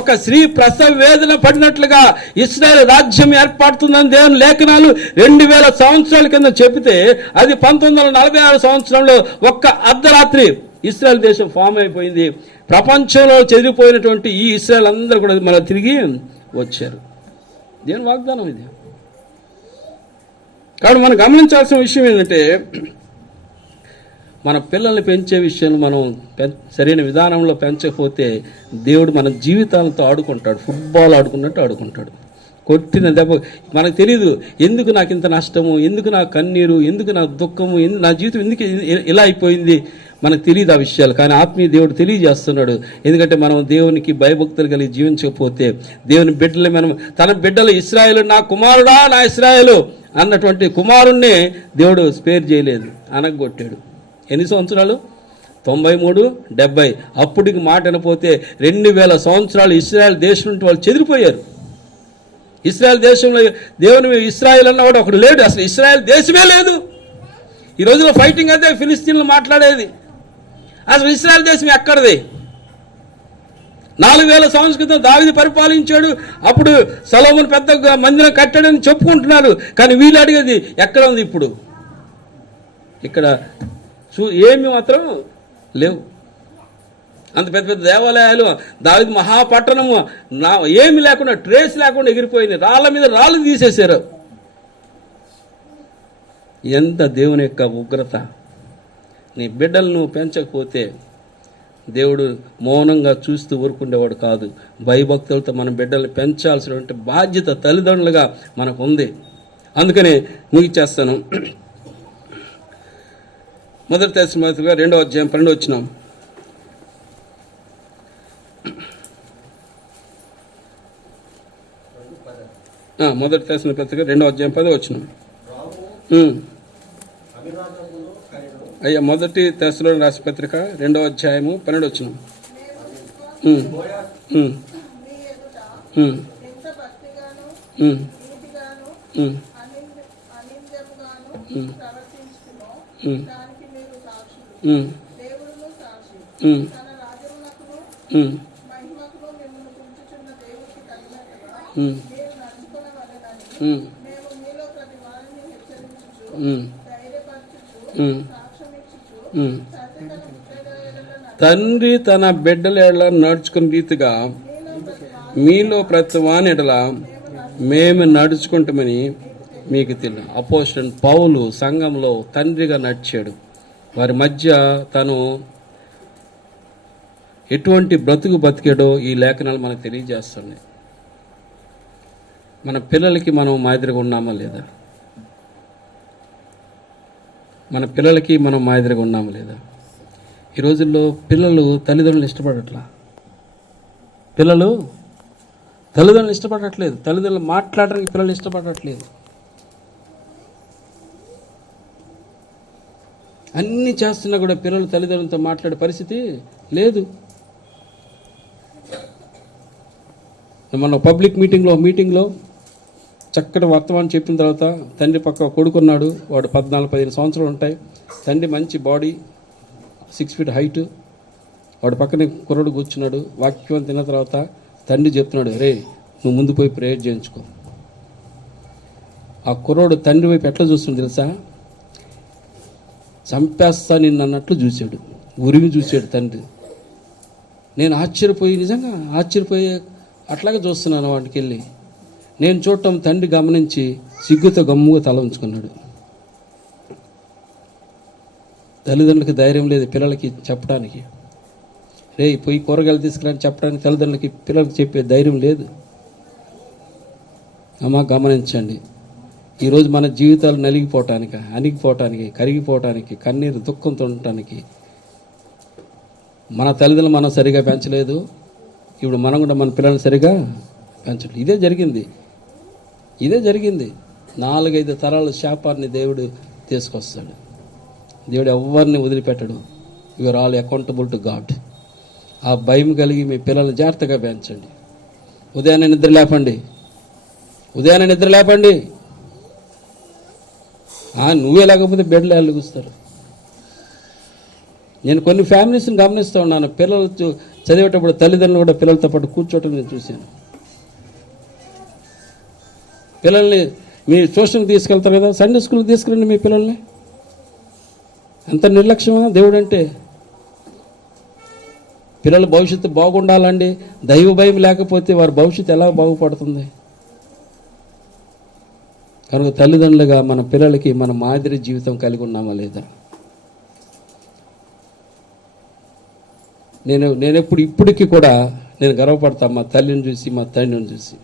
ఒక స్త్రీ ప్రసవ వేదన పడినట్లుగా ఇశ్రాయేల్ రాజ్యం ఏర్పడుతుందని దేవుని లేఖనాలు 2000 సంవత్సరాల కింద చెబితే అది 1946 సంవత్సరంలో ఒక్క అర్ధరాత్రి ఇశ్రాయేల్ దేశం ఫామ్ అయిపోయింది. ప్రపంచంలో చెదిరిపోయినటువంటి ఈ ఇశ్రాయేల్ అందరూ కూడా మళ్ళీ తిరిగి వచ్చారు. దేవుని వాగ్దానం ఇది. కాబట్టి మనం గమనించాల్సిన విషయం ఏంటంటే, మన పిల్లల్ని పెంచే విషయాన్ని మనం సరైన విధానంలో పెంచకపోతే దేవుడు మన జీవితాలతో ఆడుకుంటాడు. ఫుట్బాల్ ఆడుకున్నట్టు ఆడుకుంటాడు. కొట్టిన దెబ్బ మనకు తెలియదు, ఎందుకు నాకు ఇంత నష్టము, ఎందుకు నా కన్నీరు, ఎందుకు నా దుఃఖము, నా జీవితం ఎందుకు ఇలా అయిపోయింది, మనకు తెలియదు ఆ విషయాలు. కానీ ఆత్మీయ దేవుడు తెలియజేస్తున్నాడు. ఎందుకంటే మనం దేవునికి భయభక్తులు కలిగి జీవించకపోతే, దేవుని బిడ్డలు మనం తన బిడ్డలు ఇశ్రాయేలు నా కుమారుడా నా ఇశ్రాయేలు అన్నటువంటి కుమారుణ్ణి దేవుడు స్పేర్ చేయలేదు, అనగొట్టాడు. ఎన్ని సంవత్సరాలు? 93, 70. అప్పటికి మాట వినపోతే 2000 సంవత్సరాలు ఇశ్రాయేల్ దేశం నుండి వాళ్ళు చెదిరిపోయారు. ఇశ్రాయేల్ దేశంలో దేవుని ఇశ్రాయేల్ అన్నవాడు ఒకడు లేడు, అసలు ఇశ్రాయేల్ దేశమే లేదు. ఈ రోజులో ఫైటింగ్ అయితే ఫిలిస్తీన్లు మాట్లాడేది, అసలు ఇశ్రాయేల్ దేశం ఎక్కడిది? 4000 సంవత్సరాల క్రితం దావీదు పరిపాలించాడు, అప్పుడు సొలొమోను పెద్ద మందిరం కట్టాడని చెప్పుకుంటున్నారు. కానీ వీళ్ళు అడిగేది ఎక్కడ ఉంది? ఇప్పుడు ఇక్కడ ఏమి మాత్రం లేవు. అంత పెద్ద పెద్ద దేవాలయాలు, దావీదు మహాపట్టణము ఏమి లేకుండా, ట్రేస్ లేకుండా ఎగిరిపోయింది. రాళ్ళ మీద రాళ్ళు తీసేశారు. ఎంత దేవుని యొక్క ఉగ్రత! నీ బిడ్డలను పెంచకపోతే దేవుడు మౌనంగా చూస్తూ ఊరుకుండేవాడు కాదు. భయభక్తులతో మన బిడ్డల్ని పెంచాల్సినటువంటి బాధ్యత తల్లిదండ్రులుగా మనకు ఉంది. అందుకని ముగిచేస్తాను. మొదటి తెస్సలోనికీయులుగా 2వ అధ్యాయం 12వ వచనం. మొదటి తెస్సలోనికీయులుగా 2వ అధ్యాయం 10వ వచనం. అయ్యా, మొదటి తెస్సలోనికీయులకు రాసిన పత్రిక 2వ అధ్యాయము 12వ వచనం. తండ్రి తన బిడ్డల ఎడల నడుచుకున్న రీతిగా మీలో ప్రతి వాని ఎడల మేము నడుచుకుంటామని మీకు తెలియదు. అపోస్తలుడైన పౌలు సంఘంలో తండ్రిగా నడిచాడు. వారి మధ్య తను ఎటువంటి బ్రతుకు బతికాడో ఈ లేఖనాలు మనకు తెలియజేస్తున్నాయి. మన పిల్లలకి మనం మాదిరిగా ఉన్నామా లేదా? మన పిల్లలకి మనం మాదిరిగా ఉన్నామా లేదా? ఈ రోజుల్లో పిల్లలు తల్లిదండ్రులు ఇష్టపడట్లా. పిల్లలు తల్లిదండ్రులు ఇష్టపడట్లేదు. తల్లిదండ్రులు మాట్లాడడానికి పిల్లలు ఇష్టపడట్లేదు. అన్నీ చేస్తున్నా కూడా పిల్లలు తల్లిదండ్రులతో మాట్లాడే పరిస్థితి లేదు. మన పబ్లిక్ మీటింగ్లో చక్కటి వర్తమానం చెప్పిన తర్వాత తండ్రి పక్క కొడుకున్నాడు. వాడు 14-15 సంవత్సరాలు ఉంటాయి. తండ్రి మంచి బాడీ, 6 feet హైట్. వాడు పక్కనే కుర్రడు కూర్చున్నాడు. వాక్యం తిన్న తర్వాత తండ్రి చెప్తున్నాడు, రే నువ్వు ముందు పోయి ప్రేయర్ చేయించుకో. ఆ కుర్రోడు తండ్రి వైపు ఎట్లా చూస్తుంది తెలుసా? చంపేస్తా నిన్ను అన్నట్లు చూశాడు. ఉరిమి చూశాడు తండ్రి. నేను నిజంగా ఆశ్చర్యపోయి అట్లాగే చూస్తున్నాను వాడికి వెళ్ళి. నేను చూడటం తండ్రి గమనించి సిగ్గుతో గమ్ముగా తల ఉంచుకున్నాడు. తల్లిదండ్రులకి ధైర్యం లేదు పిల్లలకి చెప్పడానికి. రే పోయి కూరగాయలు తీసుకురాని చెప్పడానికి తల్లిదండ్రులకి పిల్లలకి చెప్పే ధైర్యం లేదు. అమ్మా గమనించండి, ఈరోజు మన జీవితాలు నలిగిపోవటానికి, అణిగిపోవటానికి, కరిగిపోవటానికి, కన్నీరు దుఃఖంతో ఉండటానికి మన తల్లిదండ్రులు మనం సరిగా పెంచలేదు. ఇప్పుడు మనం కూడా మన పిల్లల్ని సరిగా పెంచలేదు. ఇదే జరిగింది. 4-5 తరాల శాపాన్ని దేవుడు తీసుకొస్తాడు. దేవుడు ఎవరిని వదిలిపెట్టడు. You're all accountable to God. ఆ భయం కలిగి మీ పిల్లల్ని జాగ్రత్తగా పెంచండి. ఉదయాన్నే నిద్ర లేపండి. నువ్వే లేకపోతే బెడ్లో ఎలుగుస్తారు. నేను కొన్ని ఫ్యామిలీస్ని గమనిస్తూ ఉన్నాను. పిల్లలు చదివేటప్పుడు తల్లిదండ్రులు కూడా పిల్లలతో పాటు కూర్చోవటం నేను చూశాను. పిల్లల్ని మీ ట్యూషన్కి తీసుకెళ్తారు కదా, సండే స్కూల్కి తీసుకురండి మీ పిల్లల్ని. ఎంత నిర్లక్ష్యమా దేవుడు అంటే. పిల్లల భవిష్యత్తు బాగుండాలండి. దైవ భయం లేకపోతే వారి భవిష్యత్తు ఎలా బాగుపడుతుంది? కనుక తల్లిదండ్రులుగా మన పిల్లలకి మన మాదిరి జీవితం కలిగి ఉన్నామా లేదా? నేను ఇప్పటికీ కూడా నేను గర్వపడతా మా తల్లిని చూసి, మా తండ్రిని చూసి.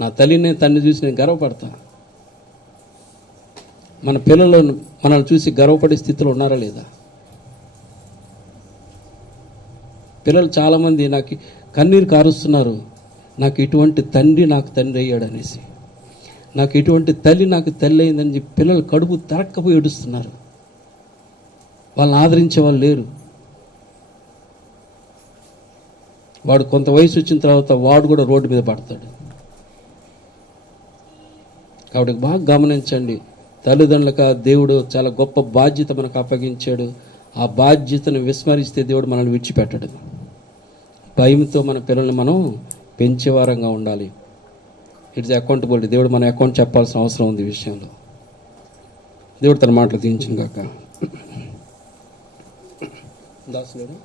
నా తల్లిని తండ్రిని చూసి నేను గర్వపడతా. మన పిల్లలు మనల్ని చూసి గర్వపడే స్థితిలో ఉన్నారా లేదా? పిల్లలు చాలామంది నాకు కన్నీరు కారుస్తున్నారు. నాకు ఇటువంటి తండ్రి నాకు తండ్రి అయ్యాడు అనేసి, నాకు ఇటువంటి తల్లి నాకు తల్లి అయిందని చెప్పి పిల్లలు కడుపు తరక్కపోయి ఏడుస్తున్నారు. వాళ్ళని ఆదరించే వాళ్ళు లేరు. వాడు కొంత వయసు వచ్చిన తర్వాత వాడు కూడా రోడ్డు మీద పడతాడు. కాబట్టి బాగా గమనించండి, తల్లిదండ్రులకు దేవుడు చాలా గొప్ప బాధ్యత మనకు అప్పగించాడు. ఆ బాధ్యతను విస్మరిస్తే దేవుడు మనల్ని విడిచిపెట్టడు. భయంతో మన పిల్లల్ని మనం పెంచేవారంగా ఉండాలి. It's accountability. దేవుడు మన అకౌంట్ చెప్పాల్సిన అవసరం ఉంది ఈ విషయంలో. దేవుడు తన మాటలు తీయించును గాక. దాసులేడు.